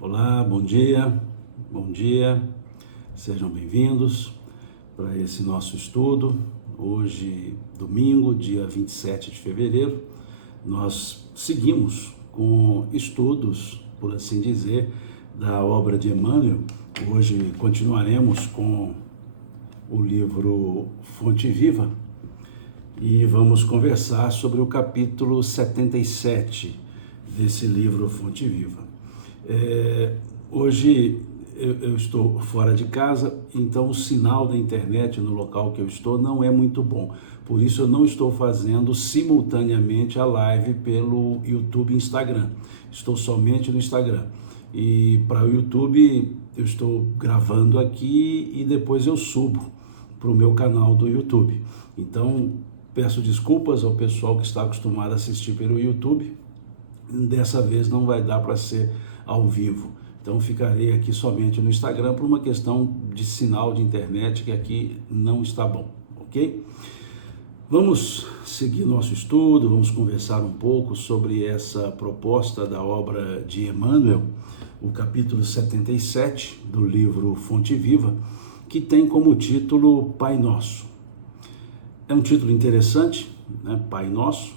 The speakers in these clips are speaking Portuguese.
Olá, bom dia, sejam bem-vindos para esse nosso estudo. Hoje, domingo, dia 27 de fevereiro, nós seguimos com estudos, por assim dizer, da obra de Emmanuel. Hoje continuaremos com o livro Fonte Viva e vamos conversar sobre o capítulo 77 desse livro Fonte Viva. Hoje eu estou fora de casa, então o sinal da internet no local que eu estou não é muito bom. Por isso eu não estou fazendo simultaneamente a live pelo YouTube e Instagram. Estou somente no Instagram. E para o YouTube eu estou gravando aqui e depois eu subo para o meu canal do YouTube. Então peço desculpas ao pessoal que está acostumado a assistir pelo YouTube. Dessa vez não vai dar para ser ao vivo, então ficarei aqui somente no Instagram por uma questão de sinal de internet que aqui não está bom, ok? Vamos seguir nosso estudo, vamos conversar um pouco sobre essa proposta da obra de Emmanuel, o capítulo 77 do livro Fonte Viva, que tem como título Pai Nosso. É um título interessante, né? Pai Nosso,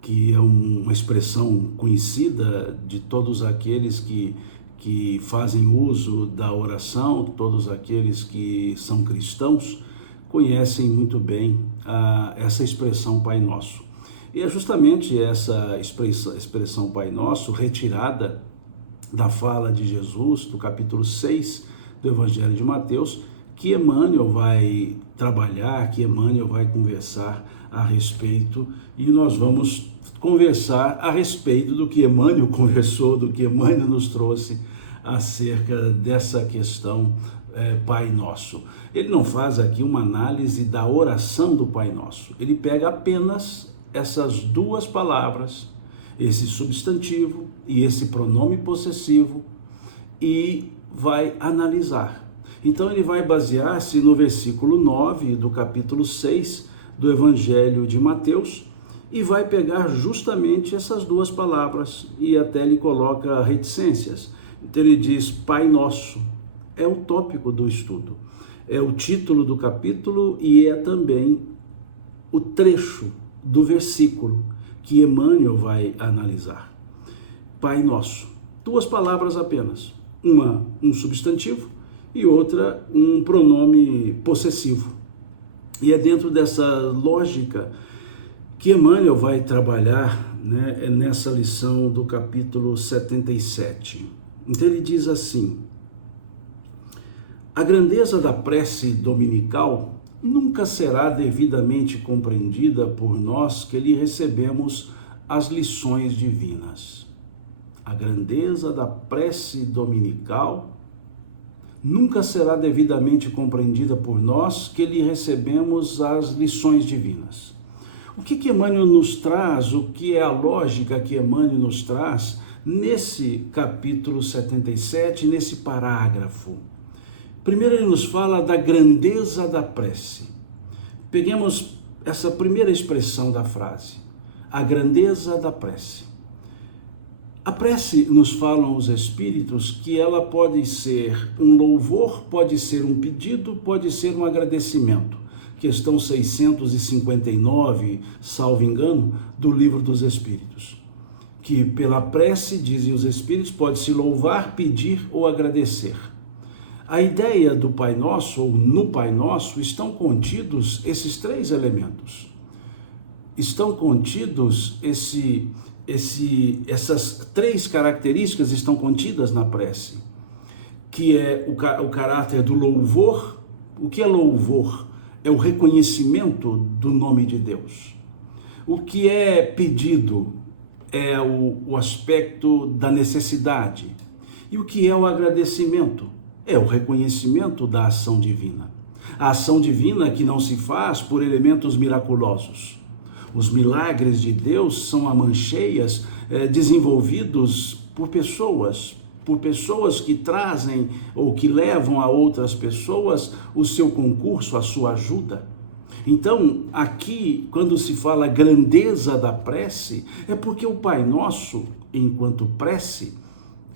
que é uma expressão conhecida de todos aqueles que fazem uso da oração, todos aqueles que são cristãos, conhecem muito bem essa expressão Pai Nosso. E é justamente essa expressão Pai Nosso, retirada da fala de Jesus, do capítulo 6 do Evangelho de Mateus, que Emmanuel vai trabalhar, que Emmanuel vai conversar a respeito, e nós vamos conversar a respeito do que Emmanuel conversou, do que Emmanuel nos trouxe acerca dessa questão Pai Nosso. Ele não faz aqui uma análise da oração do Pai Nosso, ele pega apenas essas duas palavras, esse substantivo e esse pronome possessivo, e vai analisar. Então ele vai basear-se no versículo 9 do capítulo 6 do Evangelho de Mateus e vai pegar justamente essas duas palavras, e até ele coloca reticências. Então ele diz Pai Nosso, é o tópico do estudo, é o título do capítulo e é também o trecho do versículo que Emmanuel vai analisar. Pai Nosso, duas palavras apenas, uma um substantivo e outra um pronome possessivo. E é dentro dessa lógica que Emmanuel vai trabalhar, né, nessa lição do capítulo 77. Então ele diz assim: a grandeza da prece dominical nunca será devidamente compreendida por nós que lhe recebemos as lições divinas. A grandeza da prece dominical nunca será devidamente compreendida por nós que lhe recebemos as lições divinas. O que Emmanuel nos traz, o que é a lógica que Emmanuel nos traz nesse capítulo 77, nesse parágrafo? Primeiro ele nos fala da grandeza da prece. Peguemos essa primeira expressão da frase, a grandeza da prece. A prece, nos falam os espíritos, que ela pode ser um louvor, pode ser um pedido, pode ser um agradecimento. Questão 659, salvo engano, do Livro dos Espíritos. Que pela prece, dizem os espíritos, pode-se louvar, pedir ou agradecer. A ideia do Pai Nosso, ou no Pai Nosso, estão contidos esses três elementos. Estão contidos essas três características estão contidas na prece, que é o caráter do louvor. O que é louvor? É o reconhecimento do nome de Deus. O que é pedido? É o aspecto da necessidade. E o que é o agradecimento? É o reconhecimento da ação divina. A ação divina que não se faz por elementos miraculosos. Os milagres de Deus são amancheias desenvolvidos por pessoas que trazem ou que levam a outras pessoas o seu concurso, a sua ajuda. Então, aqui, quando se fala grandeza da prece, é porque o Pai Nosso, enquanto prece,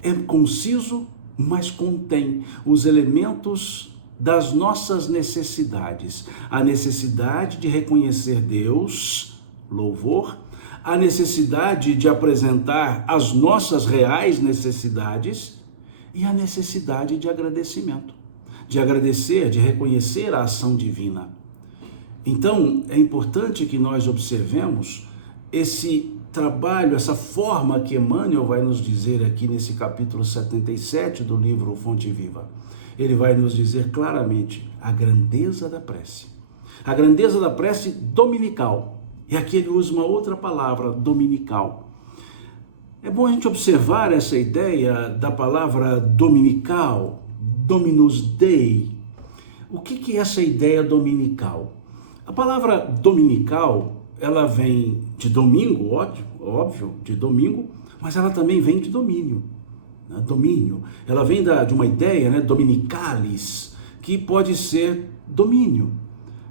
É conciso, mas contém os elementos das nossas necessidades. A necessidade de reconhecer Deus, louvor, a necessidade de apresentar as nossas reais necessidades e a necessidade de agradecimento, de agradecer, de reconhecer a ação divina. Então, é importante que nós observemos esse trabalho, essa forma que Emmanuel vai nos dizer aqui nesse capítulo 77 do livro Fonte Viva. Ele vai nos dizer claramente a grandeza da prece. A grandeza da prece dominical. E aqui ele usa uma outra palavra, dominical. É bom a gente observar essa ideia da palavra dominical, Dominus Dei. O que é essa ideia dominical? A palavra dominical, ela vem de domingo, óbvio, de domingo, mas ela também vem de domínio. Né? Domínio. Ela vem de uma ideia, né, dominicalis, que pode ser domínio.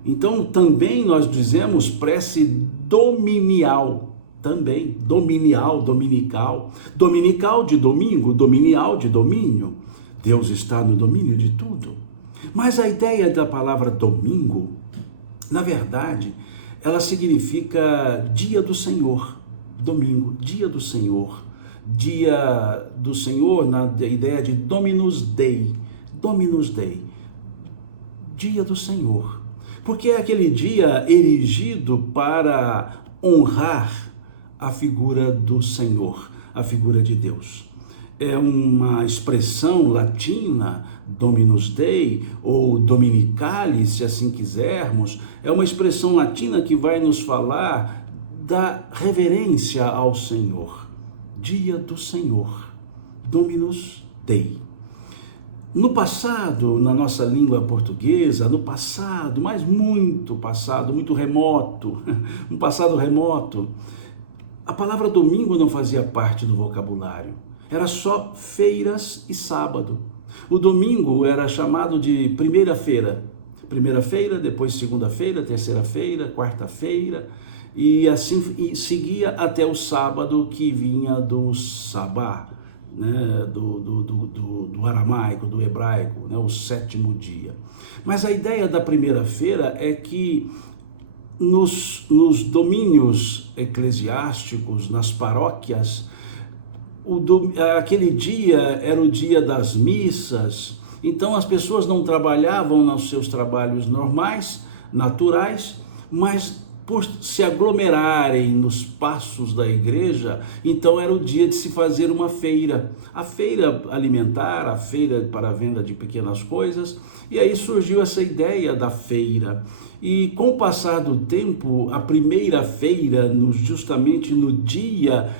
Então, também nós dizemos prece dominial. Também, dominial, dominical. Dominical de domingo, dominial de domínio. Deus está no domínio de tudo. Mas a ideia da palavra domingo, na verdade, ela significa dia do Senhor. Domingo, dia do Senhor. Dia do Senhor, na ideia de Dominus Dei. Dominus Dei. Dia do Senhor. Porque é aquele dia erigido para honrar a figura do Senhor, a figura de Deus. É uma expressão latina, Dominus Dei, ou Dominicalis, se assim quisermos, é uma expressão latina que vai nos falar da reverência ao Senhor. Dia do Senhor, Dominus Dei. No passado, na nossa língua portuguesa, no passado, mas muito passado, muito remoto, um passado remoto, a palavra domingo não fazia parte do vocabulário. Era só feiras e sábado. O domingo era chamado de primeira-feira. Primeira-feira, depois segunda-feira, terceira-feira, quarta-feira, e assim seguia até o sábado, que vinha do sabá, né, do aramaico, do hebraico, né, o sétimo dia. Mas a ideia da primeira-feira é que nos domínios eclesiásticos, nas paróquias, aquele dia era o dia das missas, então as pessoas não trabalhavam nos seus trabalhos normais, naturais, mas por se aglomerarem nos passos da igreja, então era o dia de se fazer uma feira. A feira alimentar, a feira para a venda de pequenas coisas, e aí surgiu essa ideia da feira. E com o passar do tempo, a primeira feira, justamente no dia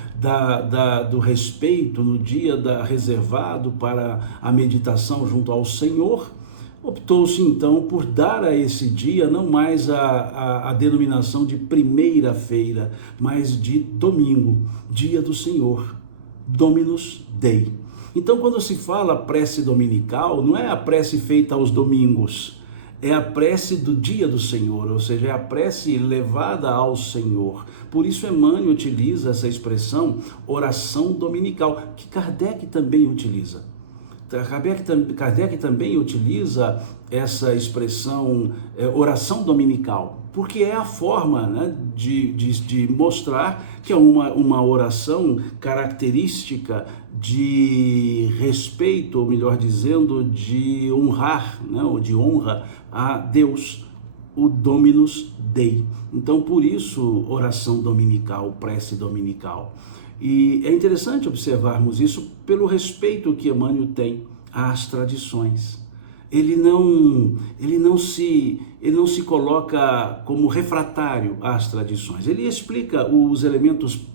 do respeito, no dia reservado para a meditação junto ao Senhor, optou-se então por dar a esse dia não mais a denominação de primeira-feira, mas de domingo, dia do Senhor, Dominus Dei. Então, quando se fala prece dominical, não é a prece feita aos domingos, é a prece do dia do Senhor, ou seja, é a prece levada ao Senhor. Por isso Emmanuel utiliza essa expressão oração dominical, que Kardec também utiliza. Kardec também utiliza essa expressão oração dominical, porque é a forma, né, de mostrar que é uma oração característica de respeito, ou melhor dizendo, de honrar, né, ou de honra a Deus, o Dominus Dei. Então, por isso, oração dominical, prece dominical. E é interessante observarmos isso pelo respeito que Emmanuel tem às tradições. Ele não se coloca como refratário às tradições. Ele explica os elementos,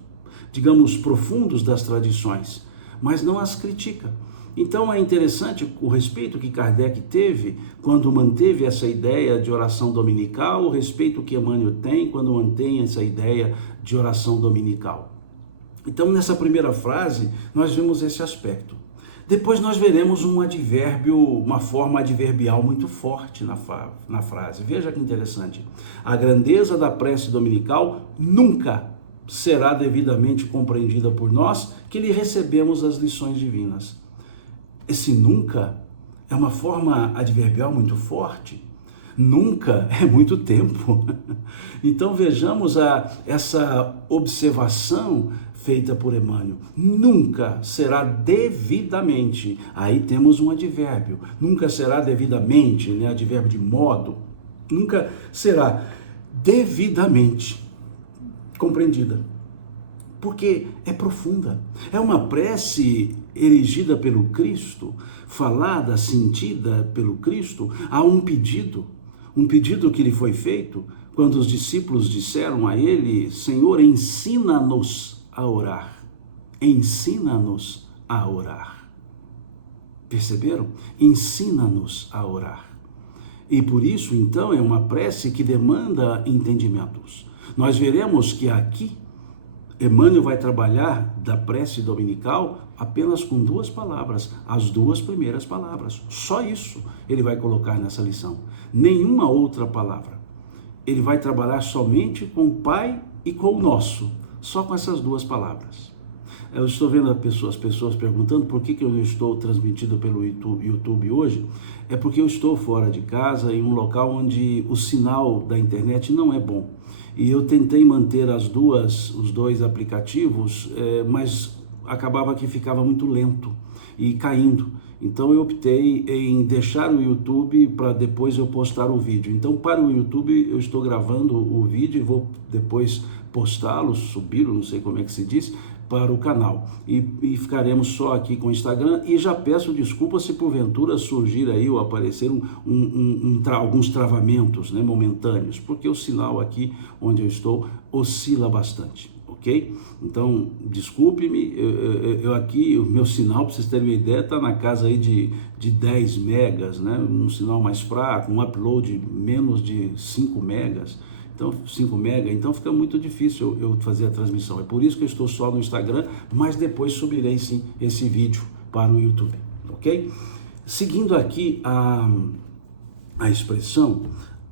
digamos, profundos das tradições, mas não as critica. Então é interessante o respeito que Kardec teve quando manteve essa ideia de oração dominical, o respeito que Emmanuel tem quando mantém essa ideia de oração dominical. Então, nessa primeira frase, nós vemos esse aspecto. Depois nós veremos um advérbio, uma forma adverbial muito forte na frase. Veja que interessante. A grandeza da prece dominical nunca será devidamente compreendida por nós que lhe recebemos as lições divinas. Esse nunca é uma forma adverbial muito forte. Nunca é muito tempo. Então vejamos essa observação feita por Emmanuel. Nunca será devidamente. Aí temos um advérbio. Nunca será devidamente, né? Advérbio de modo. Nunca será devidamente compreendida. Porque é profunda. É uma prece erigida pelo Cristo, falada, sentida pelo Cristo, a um pedido que lhe foi feito quando os discípulos disseram a ele: Senhor, ensina-nos a orar. Ensina-nos a orar. Perceberam? Ensina-nos a orar. E por isso, então, é uma prece que demanda entendimentos. Nós veremos que aqui Emmanuel vai trabalhar da prece dominical apenas com 2 palavras, as 2 primeiras palavras. Só isso ele vai colocar nessa lição. Nenhuma outra palavra. Ele vai trabalhar somente com o Pai e com o Nosso, só com essas 2 palavras. Eu estou vendo as pessoas perguntando por que eu não estou transmitido pelo YouTube hoje. É porque eu estou fora de casa, em um local onde o sinal da internet não é bom. E eu tentei manter os 2 aplicativos, mas acabava que ficava muito lento e caindo. Então eu optei em deixar o YouTube para depois eu postar o vídeo. Então para o YouTube eu estou gravando o vídeo e vou depois postá-lo, subi-lo, não sei como é que se diz, para o canal. E ficaremos só aqui com o Instagram. E já peço desculpas se porventura surgir aí ou aparecer alguns travamentos, né, momentâneos, porque o sinal aqui onde eu estou oscila bastante. Ok? Então, desculpe-me, eu aqui, o meu sinal, para vocês terem uma ideia, está na casa aí de 10 megas, né? Um sinal mais fraco, um upload menos de 5 megas, então 5 megas, então fica muito difícil eu fazer a transmissão. É por isso que eu estou só no Instagram, mas depois subirei sim esse vídeo para o YouTube, ok? Seguindo aqui a expressão,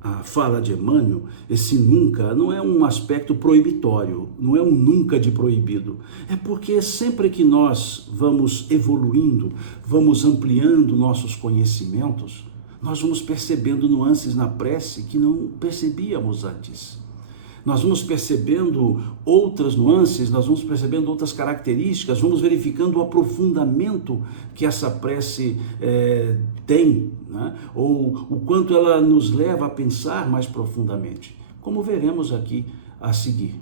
a fala de Emmanuel, esse nunca não é um aspecto proibitório, não é um nunca de proibido. É porque sempre que nós vamos evoluindo, vamos ampliando nossos conhecimentos, nós vamos percebendo nuances na prece que não percebíamos antes. Nós vamos percebendo outras nuances, nós vamos percebendo outras características, vamos verificando o aprofundamento que essa prece tem, né? Ou o quanto ela nos leva a pensar mais profundamente, como veremos aqui a seguir.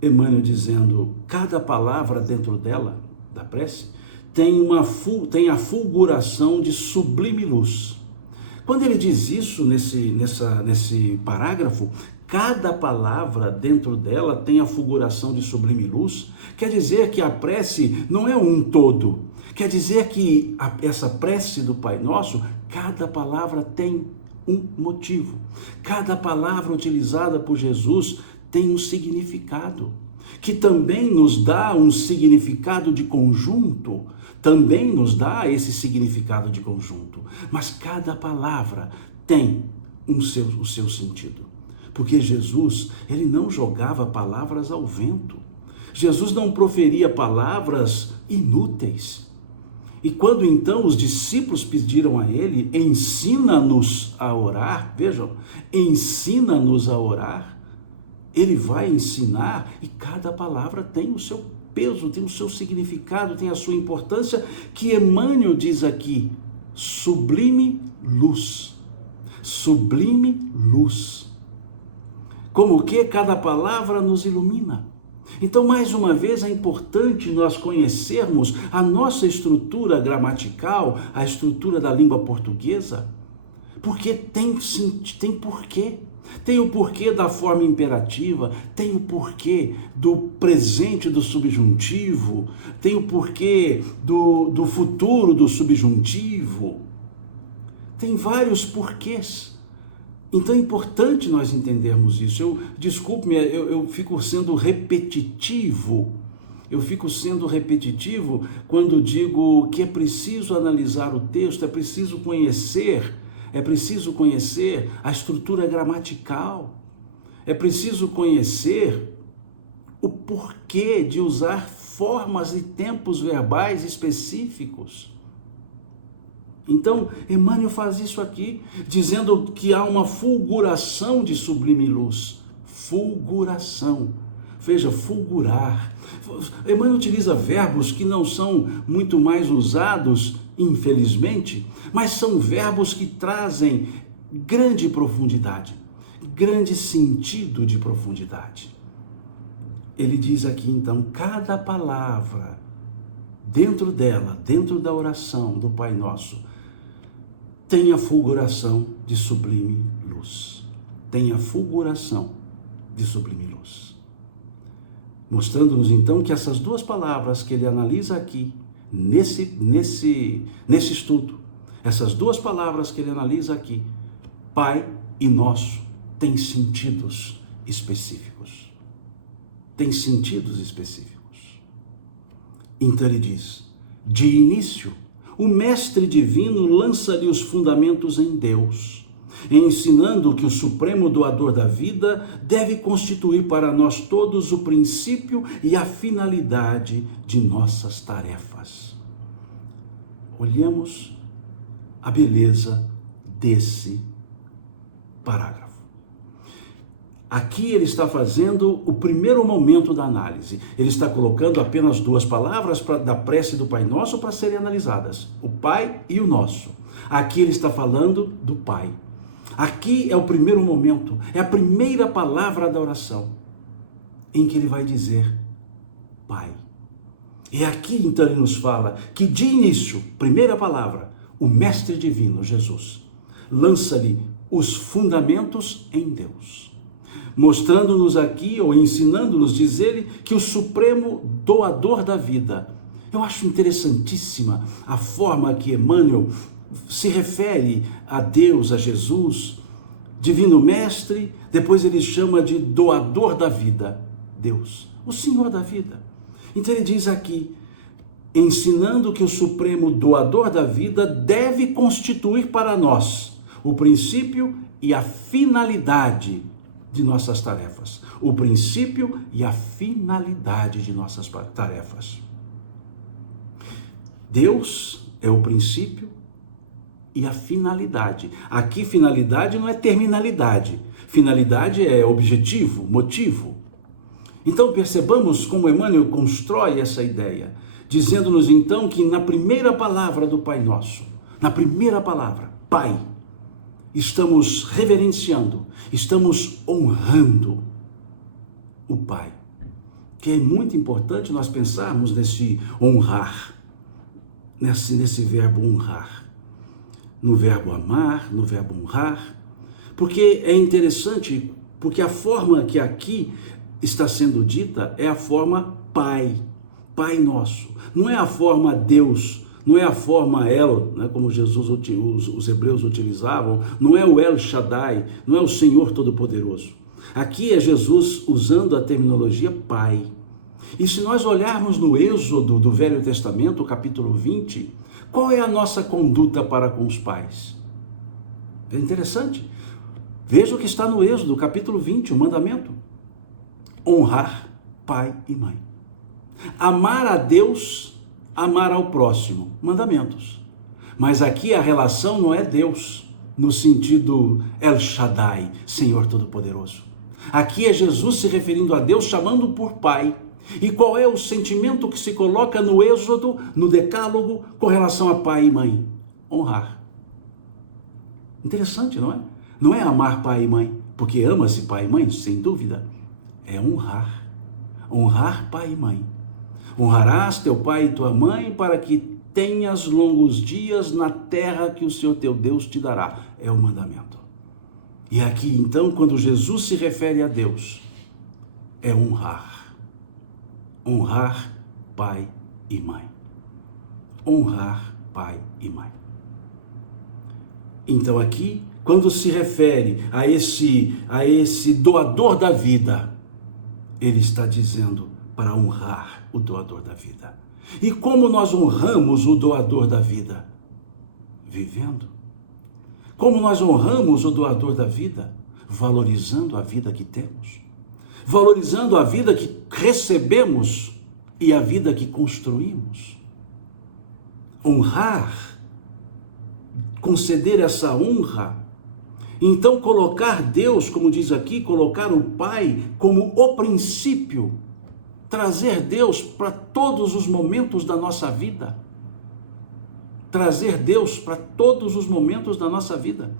Emmanuel dizendo, cada palavra dentro dela, da prece, tem a fulguração de sublime luz. Quando ele diz isso nesse parágrafo, cada palavra dentro dela tem a fulguração de sublime luz, quer dizer que a prece não é um todo, quer dizer que essa prece do Pai Nosso, cada palavra tem um motivo, cada palavra utilizada por Jesus tem um significado, que também nos dá um significado de conjunto, também nos dá esse significado de conjunto, mas cada palavra tem o seu sentido. Porque Jesus, ele não jogava palavras ao vento. Jesus não proferia palavras inúteis. E quando então os discípulos pediram a ele, ensina-nos a orar, vejam, ensina-nos a orar, ele vai ensinar e cada palavra tem o seu peso, tem o seu significado, tem a sua importância, que Emmanuel diz aqui, sublime luz. Sublime luz. Como que cada palavra nos ilumina. Então, mais uma vez, é importante nós conhecermos a nossa estrutura gramatical, a estrutura da língua portuguesa, porque tem porquê. Tem o porquê da forma imperativa, tem o porquê do presente do subjuntivo, tem o porquê do futuro do subjuntivo. Tem vários porquês. Então é importante nós entendermos isso. Desculpe-me, eu fico sendo repetitivo. Eu fico sendo repetitivo quando digo que é preciso analisar o texto, é preciso conhecer a estrutura gramatical, é preciso conhecer o porquê de usar formas e tempos verbais específicos. Então, Emmanuel faz isso aqui, dizendo que há uma fulguração de sublime luz. Fulguração. Veja, fulgurar. Emmanuel utiliza verbos que não são muito mais usados, infelizmente, mas são verbos que trazem grande profundidade, grande sentido de profundidade. Ele diz aqui, então, cada palavra, dentro dela, dentro da oração do Pai Nosso, tem a fulguração de sublime luz. Tem a fulguração de sublime luz. Mostrando-nos, então, que essas duas palavras que ele analisa aqui, nesse estudo, essas duas palavras que ele analisa aqui, Pai e Nosso, têm sentidos específicos. Tem sentidos específicos. Então ele diz, de início, o Mestre Divino lança-lhe os fundamentos em Deus, ensinando que o Supremo Doador da vida deve constituir para nós todos o princípio e a finalidade de nossas tarefas. Olhemos a beleza desse parágrafo. Aqui ele está fazendo o primeiro momento da análise. Ele está colocando apenas duas palavras da prece do Pai Nosso para serem analisadas. O Pai e o Nosso. Aqui ele está falando do Pai. Aqui é o primeiro momento, é a primeira palavra da oração, em que ele vai dizer Pai. E aqui então ele nos fala que de início, primeira palavra, o Mestre Divino, Jesus, lança-lhe os fundamentos em Deus. Mostrando-nos aqui, ou ensinando-nos, diz ele, que o Supremo Doador da vida. Eu acho interessantíssima a forma que Emmanuel se refere a Deus, a Jesus, Divino Mestre, depois ele chama de Doador da vida, Deus, o Senhor da vida. Então ele diz aqui, ensinando que o Supremo Doador da vida deve constituir para nós o princípio e a finalidade de nossas tarefas. O princípio e a finalidade de nossas tarefas. Deus é o princípio e a finalidade. Aqui finalidade não é terminalidade. Finalidade é objetivo, motivo. Então percebamos como Emmanuel constrói essa ideia, dizendo-nos então que na primeira palavra do Pai Nosso, na primeira palavra, Pai, estamos reverenciando, estamos honrando o Pai. Que é muito importante nós pensarmos nesse honrar, nesse verbo honrar, no verbo amar, no verbo honrar, porque é interessante, porque a forma que aqui está sendo dita é a forma Pai, Pai Nosso, não é a forma Deus, não é a forma El, né, como os hebreus utilizavam, não é o El Shaddai, não é o Senhor Todo-Poderoso. Aqui é Jesus usando a terminologia Pai. E se nós olharmos no Êxodo do Velho Testamento, capítulo 20, qual é a nossa conduta para com os pais? É interessante. Veja o que está no Êxodo, capítulo 20, o mandamento. Honrar pai e mãe. Amar a Deus, amar ao próximo. Mandamentos. Mas aqui a relação não é Deus, no sentido El Shaddai, Senhor Todo-Poderoso. Aqui é Jesus se referindo a Deus, chamando por Pai. E qual é o sentimento que se coloca no Êxodo, no Decálogo, com relação a pai e mãe? Honrar. Interessante, não é? Não é amar pai e mãe, porque ama-se pai e mãe, sem dúvida. É honrar. Honrar pai e mãe. Honrarás teu pai e tua mãe para que tenhas longos dias na terra que o Senhor teu Deus te dará. É o mandamento. E aqui, então, quando Jesus se refere a Deus, é honrar. Honrar pai e mãe. Honrar pai e mãe. Então aqui, quando se refere a esse doador da vida, ele está dizendo para honrar o doador da vida. E como nós honramos o doador da vida? Vivendo. Como nós honramos o doador da vida? Valorizando a vida que temos. Valorizando a vida que recebemos e a vida que construímos. Honrar, conceder essa honra. Então colocar Deus, como diz aqui, colocar o Pai como o princípio, trazer Deus para todos os momentos da nossa vida. Trazer Deus para todos os momentos da nossa vida.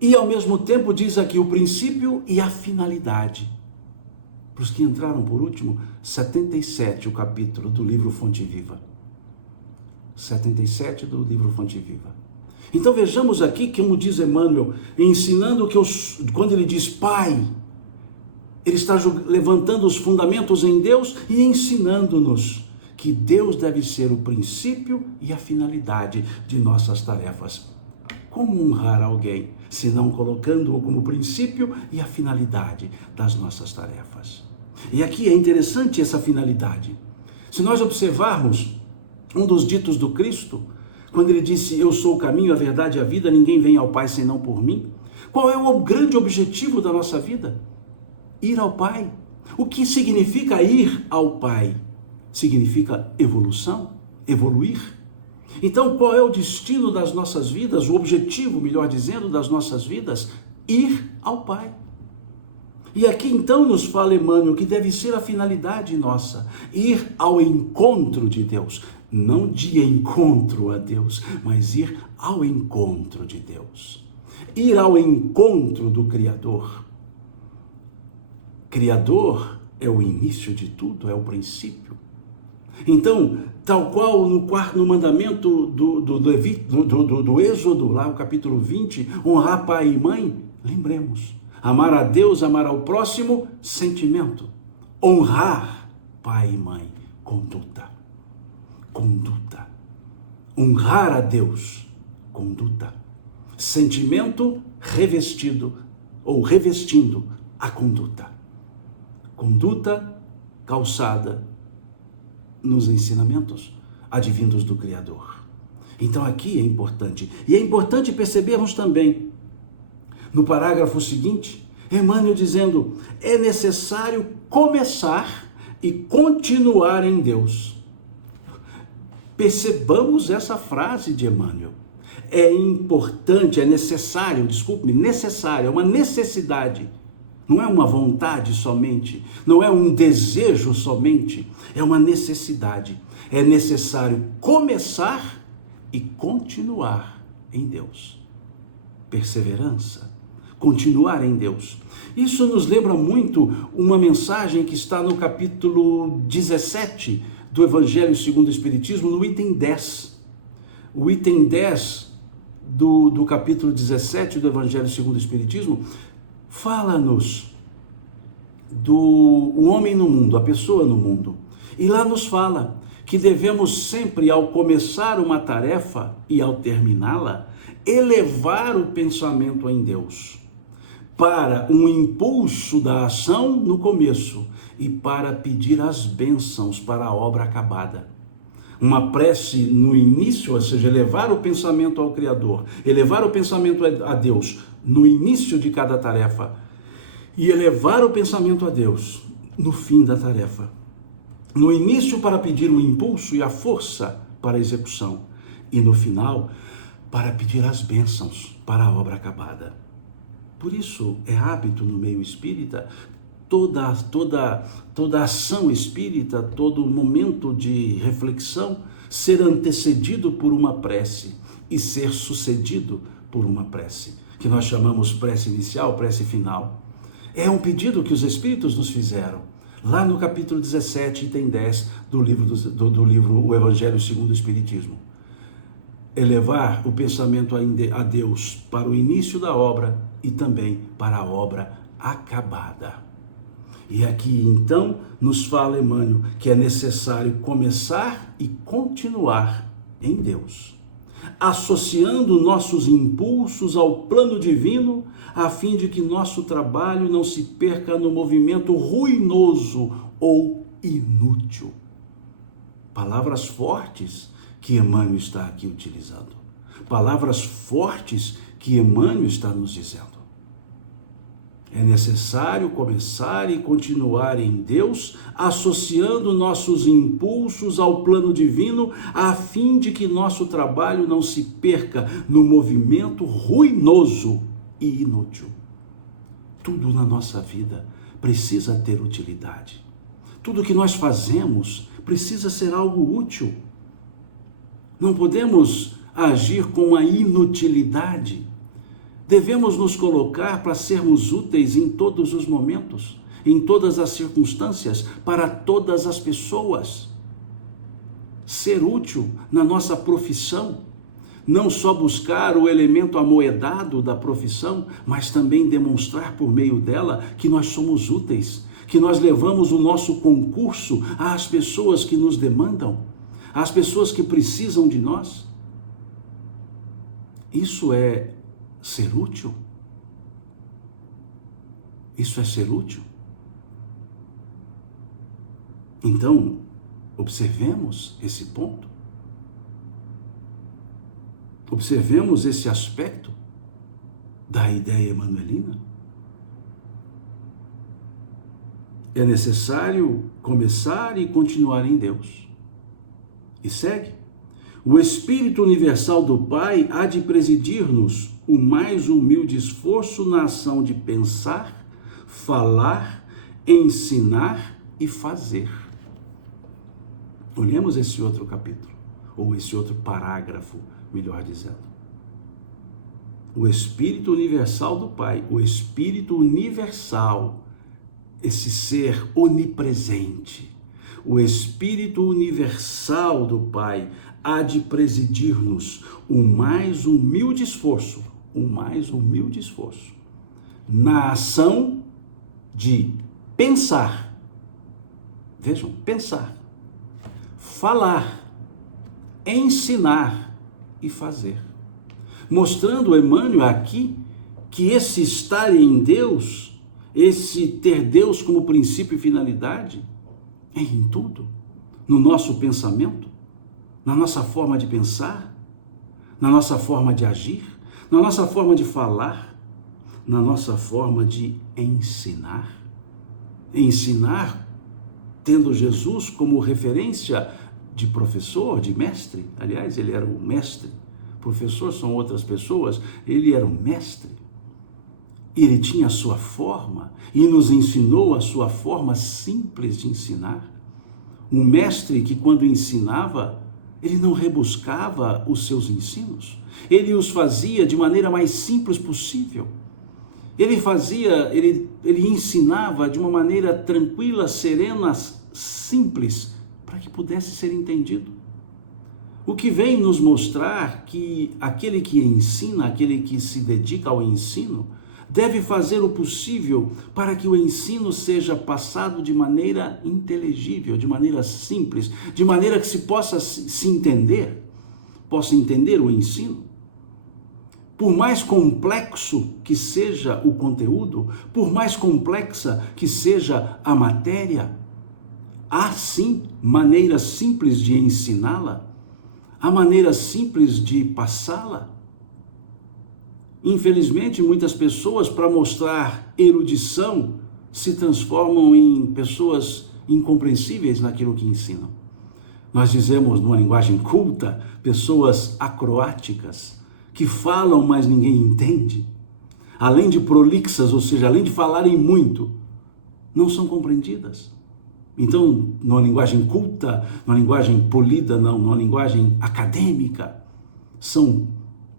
E ao mesmo tempo diz aqui o princípio e a finalidade. Para os que entraram por último, 77, o capítulo do livro Fonte Viva. 77 do livro Fonte Viva. Então vejamos aqui, como diz Emmanuel, ensinando que quando ele diz Pai, ele está levantando os fundamentos em Deus e ensinando-nos que Deus deve ser o princípio e a finalidade de nossas tarefas. Como honrar alguém, se não colocando-o como princípio e a finalidade das nossas tarefas? E aqui é interessante essa finalidade. Se nós observarmos um dos ditos do Cristo, quando ele disse, eu sou o caminho, a verdade e a vida, ninguém vem ao Pai senão por mim. Qual é o grande objetivo da nossa vida? Ir ao Pai. O que significa ir ao Pai? Significa evolução, evoluir. Então, qual é o destino das nossas vidas, o objetivo, melhor dizendo, das nossas vidas? Ir ao Pai. E aqui então nos fala Emmanuel que deve ser a finalidade nossa, ir ao encontro de Deus. Não de encontro a Deus, mas ir ao encontro de Deus. Ir ao encontro do Criador. Criador é o início de tudo, é o princípio. Então, tal qual no mandamento do Êxodo, lá no capítulo 20, honrar pai e mãe, lembremos, amar a Deus, amar ao próximo, sentimento. Honrar pai e mãe, conduta. Conduta. Honrar a Deus, conduta. Sentimento revestido ou revestindo a conduta. Conduta calçada nos ensinamentos advindos do Criador. Então aqui é importante. E é importante percebermos também, no parágrafo seguinte, Emmanuel dizendo, é necessário começar e continuar em Deus. Percebamos essa frase de Emmanuel. É importante, é necessário, necessário, é uma necessidade. Não é uma vontade somente, não é um desejo somente, é uma necessidade. É necessário começar e continuar em Deus. Perseverança, continuar em Deus. Isso nos lembra muito uma mensagem que está no capítulo 17 do Evangelho segundo o Espiritismo, no item 10. O item 10 do capítulo 17 do Evangelho segundo o Espiritismo fala-nos do homem no mundo, a pessoa no mundo. E lá nos fala que devemos sempre, ao começar uma tarefa e ao terminá-la, elevar o pensamento em Deus, para um impulso da ação no começo e para pedir as bênçãos para a obra acabada. Uma prece no início, ou seja, elevar o pensamento ao Criador, elevar o pensamento a Deus no início de cada tarefa e elevar o pensamento a Deus no fim da tarefa. No início para pedir o impulso e a força para a execução e no final para pedir as bênçãos para a obra acabada. Por isso é hábito no meio espírita toda ação espírita, todo momento de reflexão ser antecedido por uma prece e ser sucedido por uma prece, que nós chamamos prece inicial, prece final. É um pedido que os Espíritos nos fizeram, lá no capítulo 17, item 10 do livro O Evangelho segundo o Espiritismo. Elevar o pensamento a Deus para o início da obra e também para a obra acabada. E aqui então nos fala Emmanuel que é necessário começar e continuar em Deus, associando nossos impulsos ao plano divino, a fim de que nosso trabalho não se perca no movimento ruinoso ou inútil. Palavras fortes que Emmanuel está aqui utilizando. Palavras fortes que Emmanuel está nos dizendo. É necessário começar e continuar em Deus, associando nossos impulsos ao plano divino, a fim de que nosso trabalho não se perca no movimento ruinoso e inútil. Tudo na nossa vida precisa ter utilidade. Tudo que nós fazemos precisa ser algo útil. Não podemos agir com a inutilidade. Devemos nos colocar para sermos úteis em todos os momentos, em todas as circunstâncias, para todas as pessoas. Ser útil na nossa profissão, não só buscar o elemento amoedado da profissão, mas também demonstrar por meio dela que nós somos úteis, que nós levamos o nosso concurso às pessoas que nos demandam, às pessoas que precisam de nós. Isso é ser útil? Isso é ser útil? Então, observemos esse ponto. Observemos esse aspecto da ideia emanuelina. É necessário começar e continuar em Deus. E segue. O Espírito Universal do Pai há de presidir-nos o mais humilde esforço na ação de pensar, falar, ensinar e fazer. Olhemos esse outro capítulo, ou esse outro parágrafo, melhor dizendo. O Espírito Universal do Pai, o Espírito Universal, esse ser onipresente, o Espírito Universal do Pai há de presidir-nos o mais humilde esforço na ação de pensar. Vejam, pensar, falar, ensinar e fazer. Mostrando Emmanuel aqui que esse estar em Deus, esse ter Deus como princípio e finalidade, é em tudo, no nosso pensamento, na nossa forma de pensar, na nossa forma de agir, na nossa forma de falar, na nossa forma de ensinar. Ensinar tendo Jesus como referência de professor, de mestre. Aliás, ele era o mestre. Professor são outras pessoas, ele era o mestre. Ele tinha a sua forma e nos ensinou a sua forma simples de ensinar. Um mestre que, quando ensinava, ele não rebuscava os seus ensinos. Ele os fazia de maneira mais simples possível. Ele ensinava de uma maneira tranquila, serena, simples, para que pudesse ser entendido. O que vem nos mostrar que aquele que ensina, aquele que se dedica ao ensino, deve fazer o possível para que o ensino seja passado de maneira inteligível, de maneira simples, de maneira que se possa entender o ensino. Por mais complexo que seja o conteúdo, por mais complexa que seja a matéria, há sim maneiras simples de ensiná-la, há maneiras simples de passá-la. Infelizmente, muitas pessoas, para mostrar erudição, se transformam em pessoas incompreensíveis naquilo que ensinam. Nós dizemos, numa linguagem culta, pessoas acroáticas, que falam, mas ninguém entende. Além de prolixas, ou seja, além de falarem muito, não são compreendidas. Então, numa linguagem culta, numa linguagem polida, não, numa linguagem acadêmica, são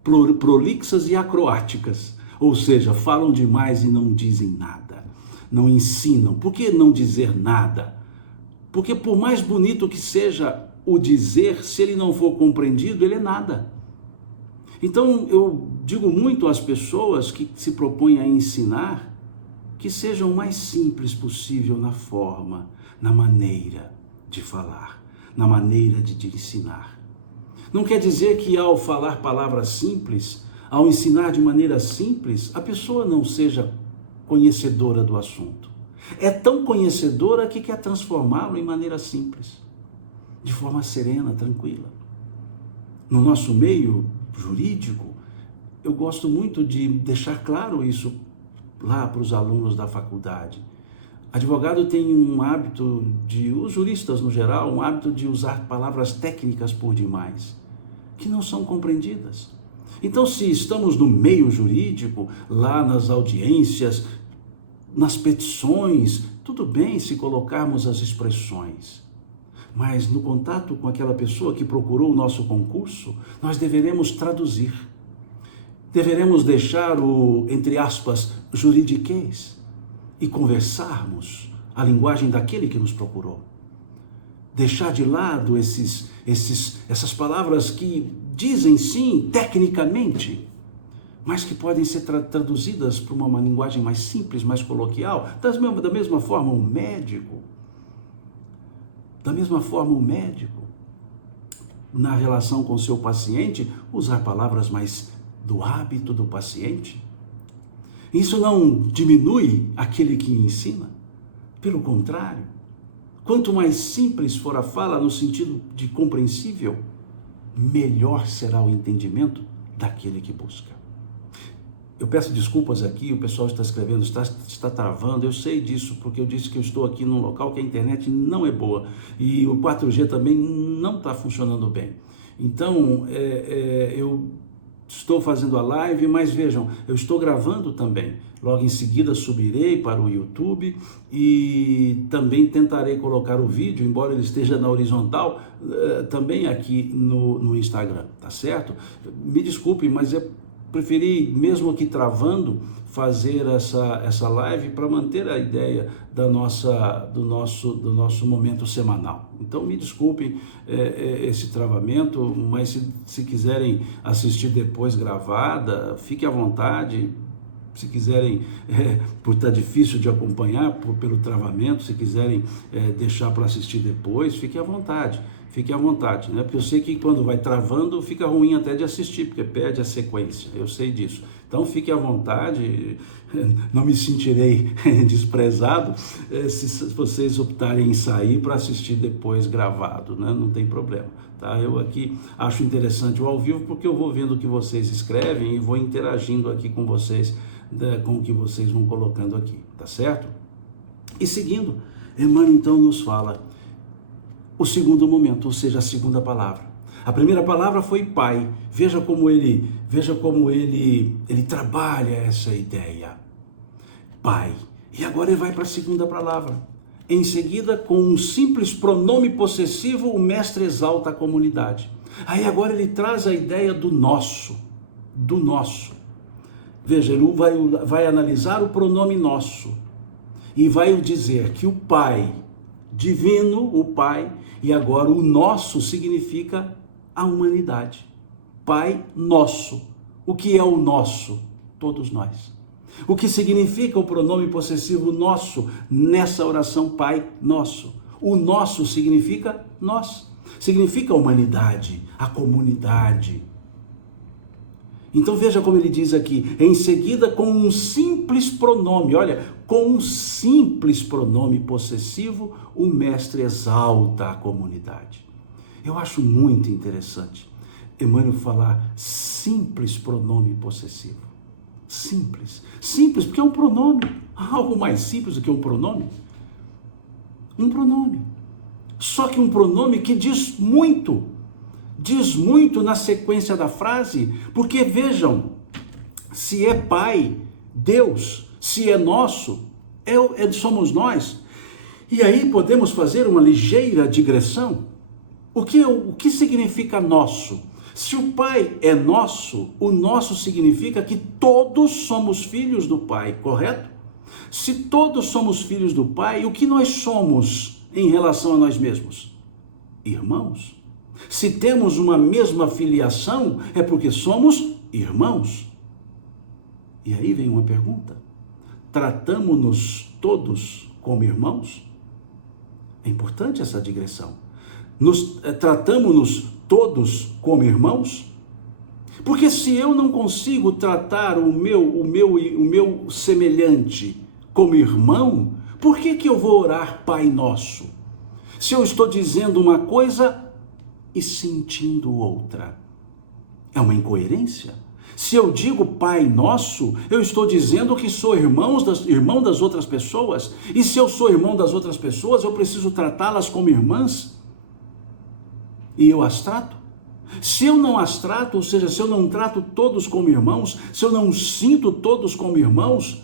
prolixas e acroáticas, ou seja, falam demais e não dizem nada, não ensinam. Por que não dizer nada? Porque por mais bonito que seja o dizer, se ele não for compreendido, ele é nada. Então eu digo muito às pessoas que se propõem a ensinar, que sejam o mais simples possível na forma, na maneira de falar, na maneira de ensinar. Não quer dizer que ao falar palavras simples, ao ensinar de maneira simples, a pessoa não seja conhecedora do assunto. É tão conhecedora que quer transformá-lo em maneira simples, de forma serena, tranquila. No nosso meio jurídico, eu gosto muito de deixar claro isso lá para os alunos da faculdade. Advogado tem um hábito os juristas no geral, um hábito de usar palavras técnicas por demais, que não são compreendidas. Então, se estamos no meio jurídico, lá nas audiências, nas petições, tudo bem se colocarmos as expressões, mas no contato com aquela pessoa que procurou o nosso concurso, nós deveremos traduzir. Deveremos deixar o, entre aspas, juridiquês e conversarmos a linguagem daquele que nos procurou. Deixar de lado essas palavras que dizem sim, tecnicamente, mas que podem ser traduzidas para uma linguagem mais simples, mais coloquial. Da mesma forma, o médico, na relação com o seu paciente, usar palavras mais do hábito do paciente. Isso não diminui aquele que ensina. Pelo contrário, quanto mais simples for a fala no sentido de compreensível, melhor será o entendimento daquele que busca. Eu peço desculpas aqui, o pessoal está escrevendo, está travando, eu sei disso, porque eu disse que eu estou aqui num local que a internet não é boa, e o 4G também não está funcionando bem. Então, eu estou fazendo a live, mas vejam, eu estou gravando também. Logo em seguida subirei para o YouTube e também tentarei colocar o vídeo, embora ele esteja na horizontal, também aqui no Instagram, tá certo? Me desculpe, mas eu preferi, mesmo aqui travando, fazer essa live para manter a ideia do nosso momento semanal. Então me desculpem esse travamento, mas se quiserem assistir depois gravada, fique à vontade. Se quiserem, por estar difícil de acompanhar pelo travamento, se quiserem deixar para assistir depois, fique à vontade. Fique à vontade, né? Porque eu sei que quando vai travando fica ruim até de assistir, porque perde a sequência, eu sei disso. Então fique à vontade, não me sentirei desprezado se vocês optarem em sair para assistir depois gravado, né? Não tem problema, tá? Eu aqui acho interessante o ao vivo porque eu vou vendo o que vocês escrevem e vou interagindo aqui com vocês, com o que vocês vão colocando aqui, tá certo? E seguindo, Emmanuel então nos fala o segundo momento, ou seja, a segunda palavra. A primeira palavra foi pai. Veja como ele trabalha essa ideia. Pai. E agora ele vai para a segunda palavra. Em seguida, com um simples pronome possessivo, o mestre exalta a comunidade. Aí agora ele traz a ideia do nosso. Do nosso. Veja, ele vai analisar o pronome nosso. E vai dizer que o pai, divino, o pai, e agora o nosso significa a humanidade. Pai nosso. O que é o nosso? Todos nós. O que significa o pronome possessivo nosso nessa oração Pai nosso? O nosso significa nós. Significa a humanidade, a comunidade. Então veja como ele diz aqui, em seguida com um simples pronome, olha, com um simples pronome possessivo, o mestre exalta a comunidade. Eu acho muito interessante Emmanuel falar simples pronome possessivo. Simples. Simples porque é um pronome. Algo mais simples do que um pronome? Um pronome. Só que um pronome que diz muito. Diz muito na sequência da frase, porque vejam, se é Pai, Deus, se é nosso, somos nós. E aí podemos fazer uma ligeira digressão. O que significa nosso? Se o Pai é nosso, o nosso significa que todos somos filhos do Pai, correto? Se todos somos filhos do Pai, o que nós somos em relação a nós mesmos? Irmãos. Se temos uma mesma filiação, é porque somos irmãos. E aí vem uma pergunta: tratamo-nos todos como irmãos? É importante essa digressão. Tratamo-nos todos como irmãos? Porque se eu não consigo tratar o meu semelhante como irmão, por que eu vou orar Pai Nosso? Se eu estou dizendo uma coisa e sentindo outra. É uma incoerência? Se eu digo Pai Nosso, eu estou dizendo que sou irmão das outras pessoas. E se eu sou irmão das outras pessoas, eu preciso tratá-las como irmãs. E eu as trato. Se eu não as trato, ou seja, se eu não trato todos como irmãos, se eu não sinto todos como irmãos,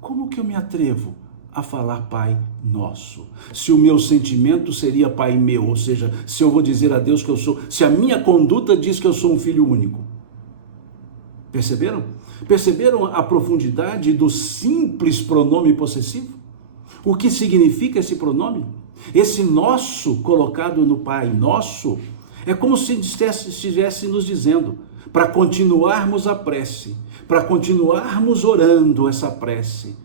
como que eu me atrevo a falar Pai Nosso? Se o meu sentimento seria Pai meu, ou seja, se eu vou dizer a Deus que eu sou, se a minha conduta diz que eu sou um filho único. Perceberam? Perceberam a profundidade do simples pronome possessivo? O que significa esse pronome? Esse nosso colocado no Pai Nosso é como se estivesse nos dizendo, para continuarmos a prece, para continuarmos orando essa prece,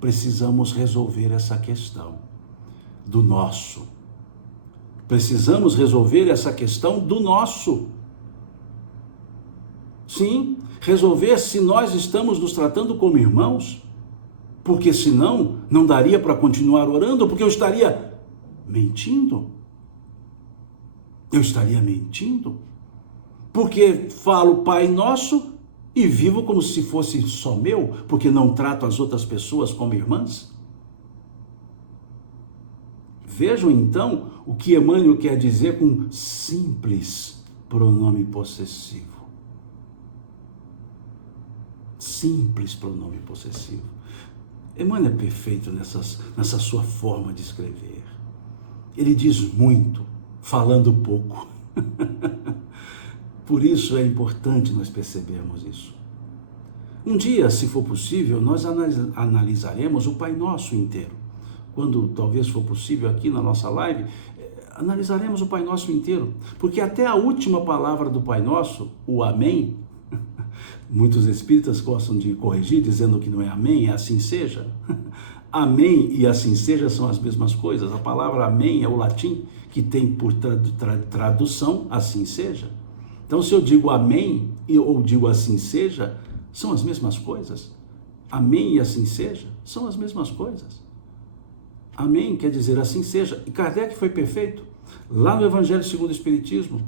precisamos resolver essa questão do nosso. Precisamos resolver essa questão do nosso. Sim, resolver se nós estamos nos tratando como irmãos, porque senão não daria para continuar orando, porque eu estaria mentindo. Eu estaria mentindo, porque falo Pai Nosso e vivo como se fosse só meu, porque não trato as outras pessoas como irmãs. Vejam então o que Emmanuel quer dizer com simples pronome possessivo. Simples pronome possessivo. Emmanuel é perfeito nessa sua forma de escrever. Ele diz muito, falando pouco. Por isso é importante nós percebermos isso. Um dia, se for possível, nós analisaremos o Pai Nosso inteiro. Quando talvez for possível aqui na nossa live, analisaremos o Pai Nosso inteiro. Porque até a última palavra do Pai Nosso, o Amém, muitos espíritas gostam de corrigir, dizendo que não é amém, é assim seja. Amém e assim seja são as mesmas coisas. A palavra amém é o latim, que tem por tradução assim seja. Então, se eu digo amém ou digo assim seja, são as mesmas coisas. Amém e assim seja são as mesmas coisas. Amém quer dizer assim seja. E Kardec foi perfeito. Lá no Evangelho segundo o Espiritismo,